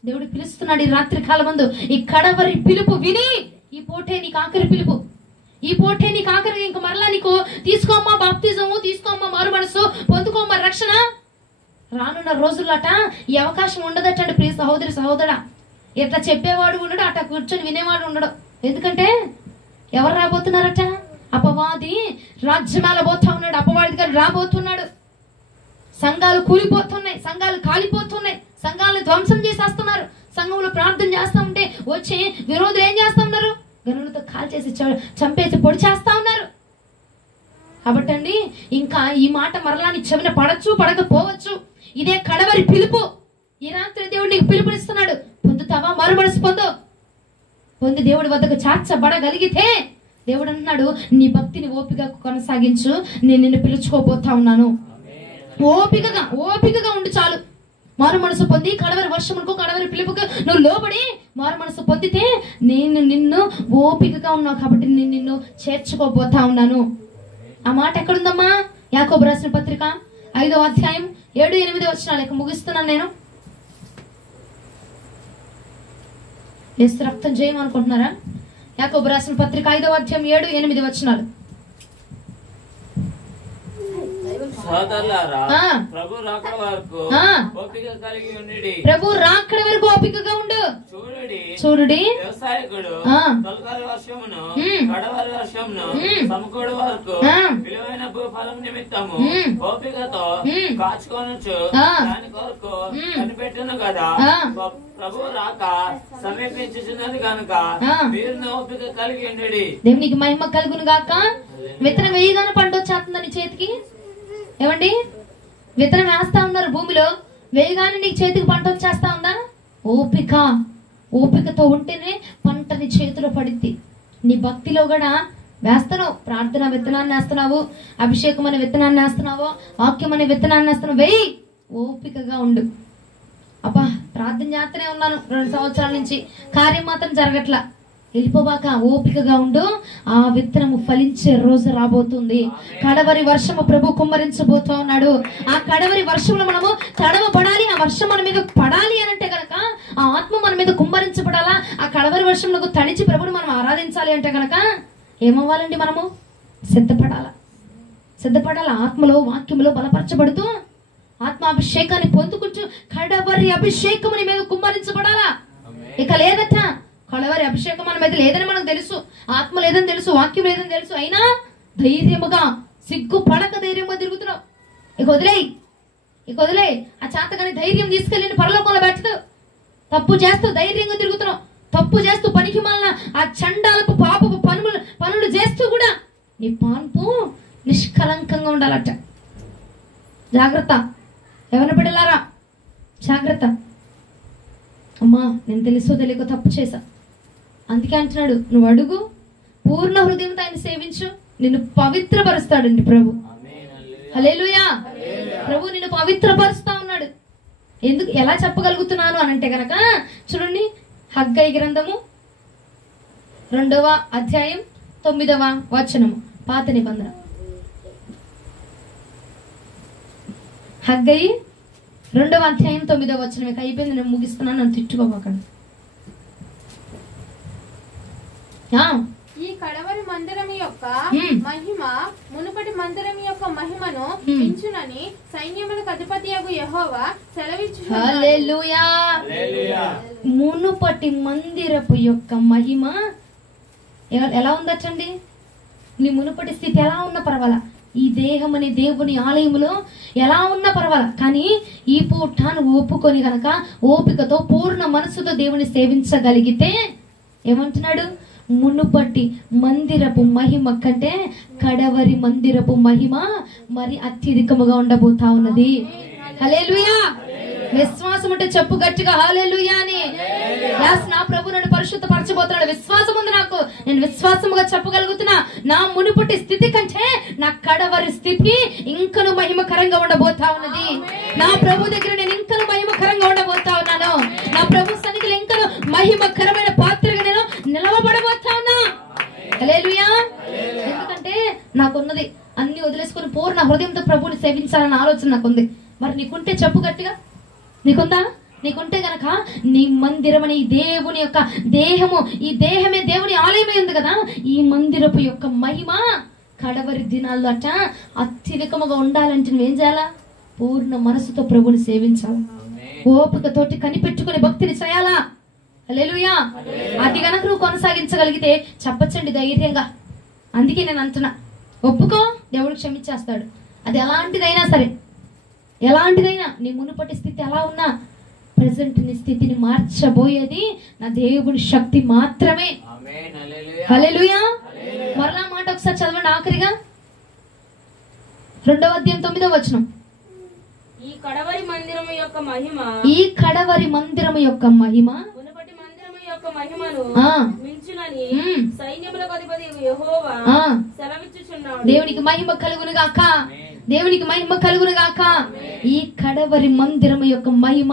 దేవుడు పిలుస్తున్నాడు ఈ రాత్రి కాలమందు. ఈ కడవరి పిలుపు విని, ఈ పూటే నీకు ఆఖరి పిలుపు, ఈ పూటే నీకు ఆఖరి. ఇంక మరలా నీకు తీసుకోమ్మా బాప్తిజము, తీసుకోమ్మా మారు మనసు, పొందుకోమ్మా రక్షణ. రానున్న రోజులట ఈ అవకాశం ఉండదటండి ప్రియ సహోదరి సహోదరా. ఇట్లా చెప్పేవాడు ఉండడు, అట్లా కూర్చొని వినేవాడు ఉండడు. ఎందుకంటే ఎవరు రాబోతున్నారట? అపవాది రాజ్యమేలబోతా ఉన్నాడు. అపవాది గారు రాబోతున్నాడు. సంఘాలు కూలిపోతున్నాయి, సంఘాలు కాలిపోతున్నాయి, సంఘాలను ధ్వంసం చేసేస్తున్నారు. సంఘంలో ప్రార్థన చేస్తా ఉంటే వచ్చి విరోధులు ఏం చేస్తా ఉన్నారు? గనులతో కాల్ చేసి చంపేసి పొడి చేస్తా ఉన్నారు. కాబట్టి అండి, ఇంకా ఈ మాట మరలా నీ చెవిన పడచ్చు పడకపోవచ్చు. ఇదే కడవరి పిలుపు. ఈ రాత్రి దేవుడు నీకు పిలుపునిస్తున్నాడు. పొందుతావా? మారు మనసు పొంది దేవుడి వద్దకు చార్చబడగలిగితే దేవుడు అంటున్నాడు, నీ భక్తిని ఓపికగా కొనసాగించు, నేను నిన్ను పిలుచుకోబోతా ఉన్నాను. ఓపికగా ఉండి చాలు. మారు మనసు పొంది కడవరి వర్షములకు కడవరి పిలుపుకు నువ్వు లోబడి మారు మనసు పొందితే నేను నిన్ను ఓపికగా ఉన్నావు కాబట్టి నేను నిన్ను చేర్చుకోబోతా ఉన్నాను. ఆ మాట ఎక్కడుందమ్మా? యాకోబు రాసిన పత్రిక 5వ అధ్యాయం 7-8 వచనాలు. ముగిస్తున్నాను నేను. యేసు రక్తం చేయమనుకుంటున్నారా? యాకోబు రాసిన పత్రిక 5వ అధ్యాయం 7-8 వచనాలు. సోదరులారా, ప్రభు రాకడ వరకు ఓపిక కలిగి ఉండుడి. ప్రభు రాకడ వరకు ఓపికగా ఉండు. చూడుడి వ్యవసాయకుడు తొలకరి వర్షమును కడవరి వర్షమును సమకూడు వరకు విలువైన భూఫలం నిమిత్తము ఓపికతో కాచుకొనొచ్చు. దాని కొరకు కనిపెట్టును కదా. ప్రభు రాక సమీపించుచున్నది కనుక మీరు ఓపిక కలిగి ఉండుడి. దేవునికి మహిమ కలుగును గాక. విత్తనం వేయగానే పంట వచ్చేస్తుందని చేతికి. ఏమండి, విత్తనం వేస్తా ఉన్నారు భూమిలో, వేయగానే నీకు చేతికి పంట వచ్చేస్తా ఉందా? ఓపికతో ఉంటేనే పంట నీ చేతిలో పడిద్ది. నీ భక్తిలో కూడా వేస్తున్నావు, ప్రార్థన విత్తనాన్ని వేస్తున్నావు, అభిషేకం అనే విత్తనాన్ని వేస్తున్నావు, వాక్యం అనే విత్తనాన్ని వేస్తున్నావు. వెయ్యి, ఓపికగా ఉండు. అబ్బా ప్రార్థన చేస్తూనే ఉన్నాను 2 సంవత్సరాల నుంచి, కార్యం మాత్రం జరగట్లా. వెళ్ళిపోబాక, ఓపికగా ఉండు. ఆ విత్తనము ఫలించే రోజు రాబోతుంది. కడవరి వర్షము ప్రభు కుమ్మరించబోతూ ఉన్నాడు. ఆ కడవరి వర్షంలో మనము తడవబడాలి. ఆ వర్షం మన మీద పడాలి అని అంటే కనుక, ఆ ఆత్మ మన మీద కుమ్మరించబడాలా. ఆ కడవరి వర్షంలో తడిచి ప్రభుని మనం ఆరాధించాలి అంటే కనుక ఏమవ్వాలండి? మనము సిద్ధపడాల. ఆత్మలో వాక్యములో బలపరచబడుతూ ఆత్మాభిషేకాన్ని పొందుకుంటూ కడవరి అభిషేకముని మీద కుమ్మరించబడాలా. ఇక లేదట, కడవరి అభిషేకం మన మీద లేదని మనకు తెలుసు, ఆత్మ లేదని తెలుసు, వాక్యం లేదని తెలుసు. అయినా ధైర్యముగా, సిగ్గు పడక ధైర్యంగా తిరుగుతున్నావు. ఇక వదిలే ఆ చేతగాని ధైర్యం తీసుకెళ్ళి పరలోకంలో పెట్టదు. తప్పు చేస్తూ ధైర్యంగా తిరుగుతున్నావు. తప్పు చేస్తూ పనికి మాలిన ఆ చండాలపు పాపపు పనులు చేస్తూ కూడా నీ పాన్పు నిష్కలంకంగా ఉండాలట. జాగ్రత్త, ఎవరిని బిడ్డలారా, జాగ్రత్త. అమ్మా నేను తెలుసో తెలియక తప్పు చేశా, అందుకే అంటున్నాడు, నువ్వు అడుగు, పూర్ణ హృదయంతో ఆయన సేవించు, నిన్ను పవిత్రపరుస్తాడండి ప్రభు. హల్లెలూయా. ప్రభు నిన్ను పవిత్రపరుస్తా ఉన్నాడు. ఎందుకు ఎలా చెప్పగలుగుతున్నాను అని అంటే కనుక చూడండి, హగ్గయి గ్రంథము 2వ అధ్యాయం 9వ వచనము, పాత నిబంధన. హగ్గయి 2వ అధ్యాయం 9వ వచనం. ఇక అయిపోయింది, నేను ముగిస్తున్నాను, నన్ను తిట్టుకోకండి. ఈ కడవరి మందిరం యొక్క మహిమ మునుపటి మందిరం యొక్క మహిమను మించునని సైన్యములకు అధిపతియగు యెహోవా సెలవిచ్చుచున్నాడు. హల్లెలూయా. మునుపటి మందిరపు యొక్క మహిమ ఎలా ఉందటండి? నీ మునుపటి స్థితి ఎలా ఉన్నా పర్వాలా, ఈ దేహం అనే దేవుని ఆలయములో ఎలా ఉన్నా పర్వాలా, కానీ ఈ పూటను ఒప్పుకొని గనక ఓపికతో పూర్ణ మనసుతో దేవుని సేవించగలిగితే ఏమంటున్నాడు? మునుపటి మందిరపు మహిమ కంటే కడవరి మందిరపు మహిమ మరి అత్యధికముగా ఉండబోతా ఉన్నది. హల్లెలూయా. విశ్వాసం ఉంటే చెప్పు గట్టిగా హల్లెలూయా అని. నా ప్రభు నన్ను పరిశుద్ధపరచబోతున్నాడు. విశ్వాసం ఉంది నాకు, నేను విశ్వాసముగా చెప్పగలుగుతున్నా, నా మునుపటి స్థితి కంటే నా కడవరి స్థితి ఇంకను మహిమకరంగా ఉండబోతా ఉన్నది. నా ప్రభు దగ్గర నేను ఇంకను మహిమకరంగా ఉండబోతా ఉన్నాను. నా ప్రభు సన్నిధిలో ఇంకను మహిమకరమైన పాత్రగా నేను నిలవబడబోతా ఉన్నా. హల్లెలూయా. ఎందుకంటే నా నాకున్నది అన్ని వదిలేసుకొని పూర్ణ హృదయంతో ప్రభువుని సేవించాలన్న ఆలోచన నాకుంది. మరి నీకుంటే చెప్పు గట్టిగా, నీకుందా? నీకుంటే గనక నీ మందిరమని ఈ దేవుని యొక్క దేహము, ఈ దేహమే దేవుని ఆలయమే ఉంది కదా, ఈ మందిరపు యొక్క మహిమ కడవరి దినాల్లో అట అత్యధికముగా ఉండాలంటే నువ్వేం చేయాలా? పూర్ణ మనసుతో ప్రభుని సేవించాలా, ఓపికతోటి కనిపెట్టుకుని భక్తిని చేయాలా. హల్లెలూయా. అది గనక నువ్వు కొనసాగించగలిగితే చెప్పచ్చండి ధైర్యంగా. అందుకే నేను అంటున్నా, ఒప్పుకో, దేవుడు క్షమించేస్తాడు. అది ఎలాంటిదైనా సరే, ఎలాంటిదైనా, నీ మునుపటి స్థితి ఎలా ఉన్నా ప్రెసెంట్ నీ స్థితిని మార్చబోయేది నా దేవుని శక్తి మాత్రమే. హల్లెలూయా. మరలా మాట ఒకసారి చదవండి ఆఖరిగా, 2వ అధ్యాయం 9వ వచనం. ఈ కడవరి మందిరము యొక్క మహిమ, ఈ కడవరి మందిరము యొక్క మహిమ మునుపటి మందిరము యొక్క మహిమను మించునని సైన్యములకు అధిపతి యెహోవా సెలవిచ్చుచున్నాడు. దేవునికి మహిమ కలుగును గాక, దేవునికి మహిమ కలుగును గాక. ఈ కడవరి మందిరము యొక్క మహిమ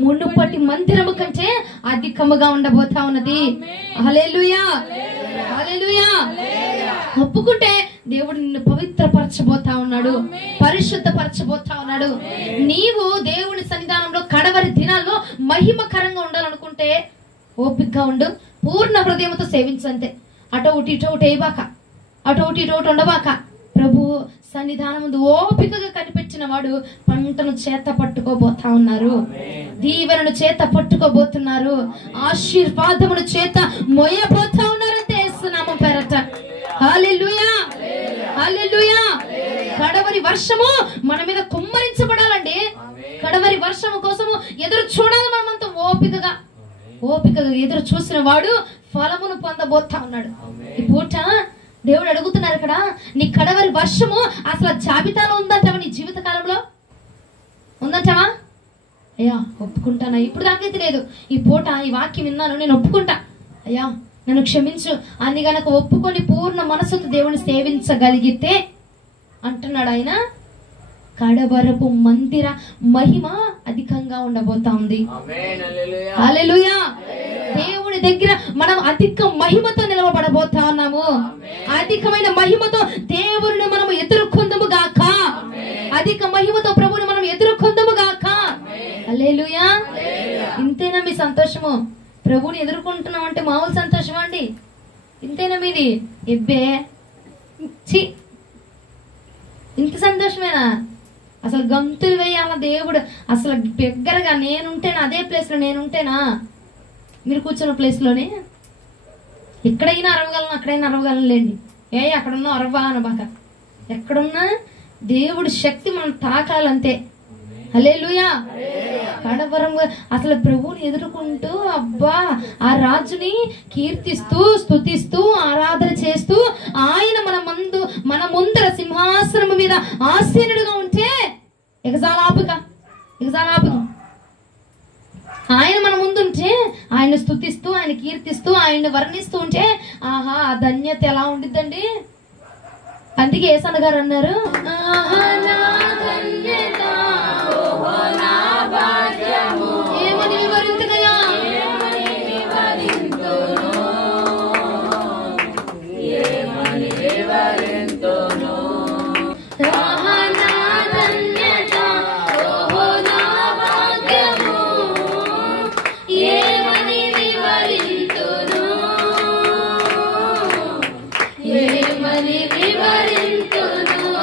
మునుపటి మందిరము కంటే అధికముగా ఉండబోతా ఉన్నది. హల్లెలూయా, హల్లెలూయా. ఒప్పుకుంటే దేవుడు నిన్ను పవిత్రపరచబోతా ఉన్నాడు, పరిశుద్ధపరచబోతా ఉన్నాడు. నీవు దేవుని సన్నిధానంలో కడవరి దినాల్లో మహిమకరంగా ఉండాలనుకుంటే ఓపికగా ఉండు, పూర్ణ హృదయంతో సేవించంతే. అటో ఒకటి ఇటో ఒకటి వేయబాక, అటో ఒకటి ఇటో ఒకటి ఉండబాక. ప్రభు సన్నిధానం ముందు ఓపికగా కనిపెట్టిన వాడు పంటను చేత పట్టుకోబోతా ఉన్నారు, దీవెనను చేత పట్టుకోబోతున్నారు, ఆశీర్వాదమును చేత మొయ్యబోతా ఉన్నారంటే యేసునామం పేరట. హల్లెలూయా, హల్లెలూయా. కడవరి వర్షము మన మీద కుమ్మరించబడాలండి. కడవరి వర్షము కోసము ఎదురు చూడాలి. మనమంతా ఓపికగా ఎదురు చూసిన వాడు ఫలమును పొందబోతా ఉన్నాడు. ఈ పూట దేవుడు అడుగుతున్నారు ఇక్కడ, నీ కడవరి వర్షము అసలు జాబితాలో ఉందంటావా? నీ జీవిత కాలంలో ఉందంటావా? అయ్యా ఒప్పుకుంటానా? ఇప్పుడు దాకైతే లేదు, ఈ పూట ఈ వాక్యం విన్నాను, నేను ఒప్పుకుంటా, అయ్యా నన్ను క్షమించు అని గనక ఒప్పుకొని పూర్ణ మనసుతో దేవుని సేవించగలిగితే అంటున్నాడు ఆయన, కడవరపు మందిర మహిమ అధికంగా ఉండబోతా ఉంది. హల్లెలూయా. దేవుని దగ్గర మనం అధిక మహిమతో నిలవబడబోతా ఉన్నాము. అధికమైన మహిమతో దేవుని మనం ఎదుర్కొందుము గాక, అధిక మహిమతో ప్రభుని మనం ఎదుర్కొందుము గాక. హల్లెలూయా. ఇంతేనా మీ సంతోషము? ప్రభుని ఎదుర్కొంటున్నాం అంటే మామూలు సంతోషమా అండి? ఇంతేనా మీది? ఎబ్బే చి, ఇంత సంతోషమేనా? అసలు గంతులు వేయాల దేవుడు. అసలు దగ్గరగా నేనుంటేనా, అదే ప్లేస్ లో నేనుంటేనా, మీరు కూర్చున్న ప్లేస్ లోనే ఎక్కడైనా అరవగలను, అక్కడైనా అరవగలను లేండి. అక్కడున్నా అరవా అనబాక, ఎక్కడున్నా దేవుడి శక్తి మనం తాకాలంతే. హల్లెలూయా. కడవరంగా అసలు ప్రభువుని ఎదుర్కొంటూ అబ్బా ఆ రాజుని కీర్తిస్తూ స్తుతిస్తూ ఆరాధన చేస్తూ ఆయన మన ముందర సింహాసనం మీద ఆసీనుడుగా ఉంటే ఎగజాలాపుగా ఆయన మన ముందుంటే ఆయన స్తుతిస్తూ ఆయన కీర్తిస్తూ ఆయన్ని వర్ణిస్తూ ఉంటే ఆహా ఆ ధన్యత ఎలా ఉండిద్దండి. అందుకే యేసన్న గారు అన్నారు, ఆహా నా ధన్యత, ఓహో నా భాగ్యము, ఏమని వివరింతునయా, ఏమని వివరింతును, ఏమని వివరింతును. ఆహా నా ధన్యత, ఓహో నా భాగ్యము, ఏమని వివరింతును, ఏమని వివరింతును.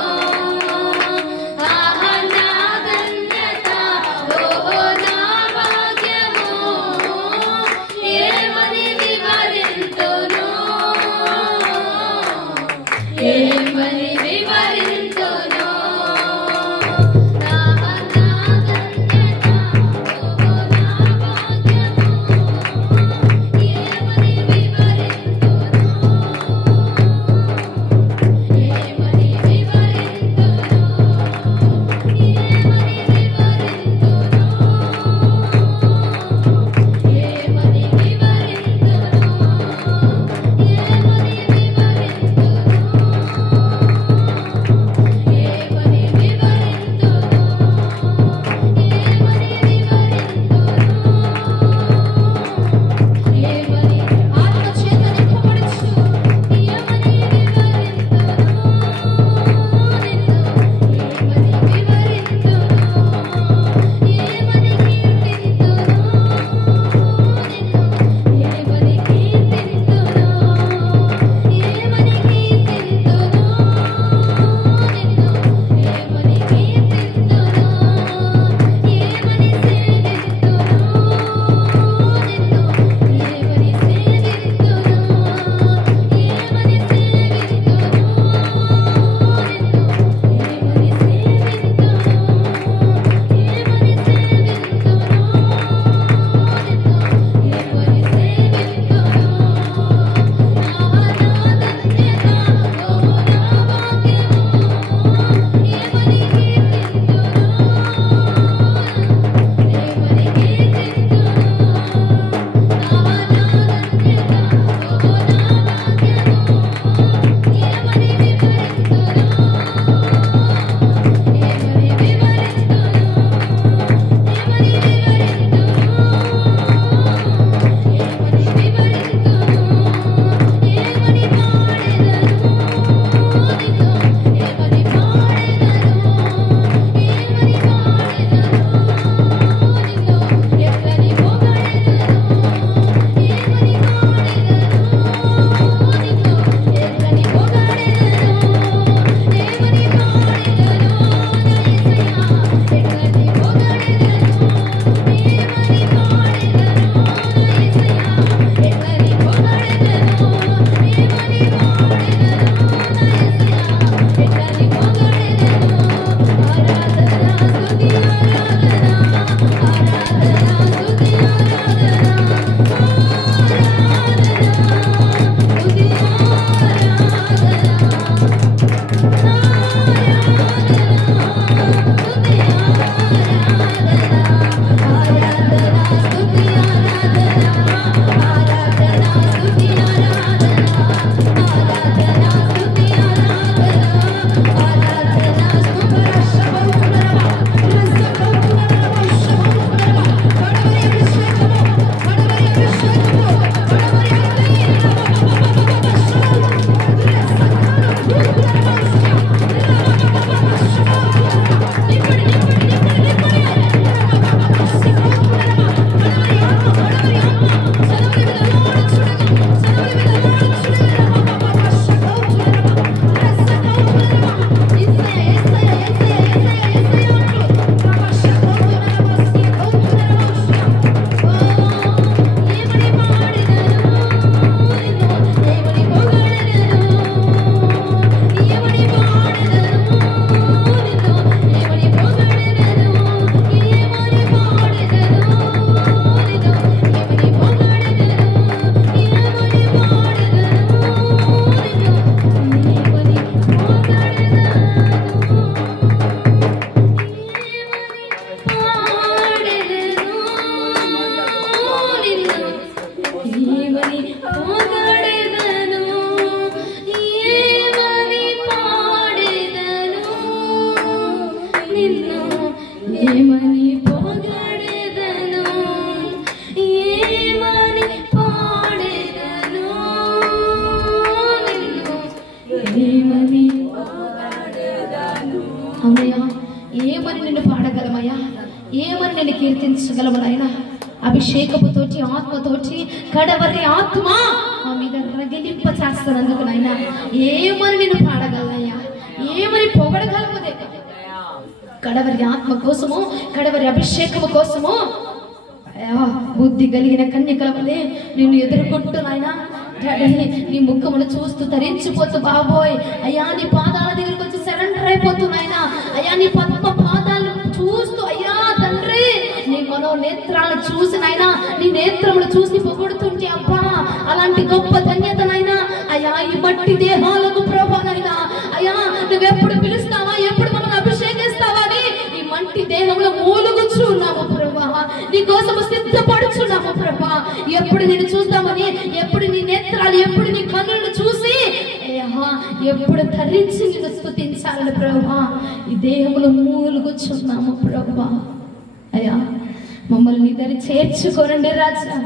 ఏమని నిన్ను పాడగలమయ్యా, ఏమని నిన్ను కీర్తించగలము నాయనా. అభిషేకముతోటి ఆత్మతోటి కడవరి ఆత్మ మా మీద రగిలింప చేస్తానందుకు నాయనా ఏమని నిన్ను పాడగలనయ్యా, ఏమని పొగడగలము దేవా. కడవరి ఆత్మ కోసము, కడవరి అభిషేకము కోసము బుద్ధి కలిగిన కన్యకల వలె నిన్ను ఎదుర్కొంటూ నాయనా నీ ముఖమును చూస్తూ తరించిపోతూ బాబోయ్ అయ్యా నీ పాదాల దగ్గరికి వచ్చి సరెండర్ అయిపోతున్నాయినా. అయ్యా నీ పద్మ పాదాలు చూస్తూ అయ్యా తండ్రి నీ మనోనేత్రాలను చూసి నాయనా, నీ నేత్రములు చూసి పొగుడుతుంటే అబ్బా అలాంటి గొప్ప ధన్యతనైనా అయ్యా ఈ మట్టి దేహాలకు ప్రభానైనా అయ్యా నువ్వెప్పుడు పిలుస్తావా, ఎప్పుడు మనల్ని అభిషేకిస్తావా అని ఈ మట్టి దేహంలో మూలుగుచున్నాము ప్రభా, నీ కోసము సిద్ధపడుచున్నాము ప్రభా. ఎప్పుడు నేను చూద్దామని, ఎప్పుడు నీ నేత్రాలు, ఎప్పుడు నీ కన్నులను చూసి ఎప్పుడు ధరించి నిన్ను స్తుతించాలని ప్రభా ఈ దేహంలో మూలుగుచున్నాము ప్రభా. అయ్యా మమ్మల్ని దరి చేర్చుకోనండి రాజా.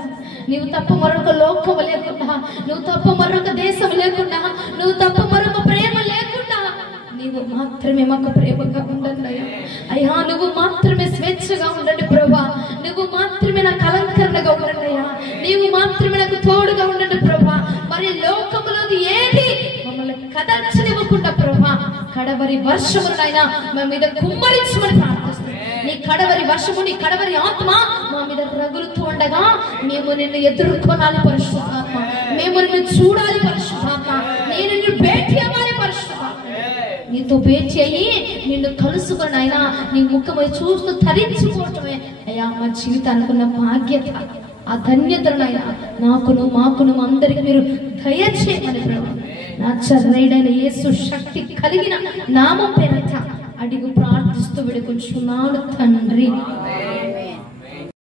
నువ్వు తప్ప మరొక లోకము లేకుండా, నువ్వు తప్ప మరొక దేశం లేకుండా, నువ్వు తప్ప మరొక ప్రేమ లేకుండా నీవు మాత్రమే మాకు ప్రేమగా ఉండండి అయ్యా. అయ్యా నువ్వు మాత్రమే స్వేచ్ఛగా ఉండండి ప్రభా, నువ్వు మాత్రమే నాకు అలంకరణగా ఉండండి అయ్యా, నీవు మాత్రమే నాకు తోడుగా ఉండండి ప్రభా. మరి లోకములోది ఏది మమ్మల్ని కదర్చనివ్వకుండా ప్రభా కడవరి వర్షమునైనా మా మీద కుమ్మరించమని ప్రార్థిస్తున్నాం. నీ కడవరి వర్షము, నీ కడవరి ఆత్మ మా మీద రగులుతూ ఉండగా మేము నిన్ను ఎదుర్కొనాలి పరిశుద్ధాత్మ, మేము నిన్ను చూడాలి పరిశుద్ధాత్మ, నేను నిన్ను భేటీ అవ్వాలి పరిశుద్ధాత్మ. నీతో భేటీ అయ్యి నిన్ను కలుసుకొని అయినా నీ ముఖము చూస్తూ తరించిపోవటమే అయ్యా మా జీవితానికి ఉన్న బాధ్యత. ఆ ధన్యతనైనా నాకును మాకును అందరికి మీరు దయచేయమని ప్రభు నజరేయుడైన యేసు శక్తి కలిగిన నామం పేరిట అడిగి ప్రార్థిస్తూ వేడుకొంచున్నాను తండ్రి.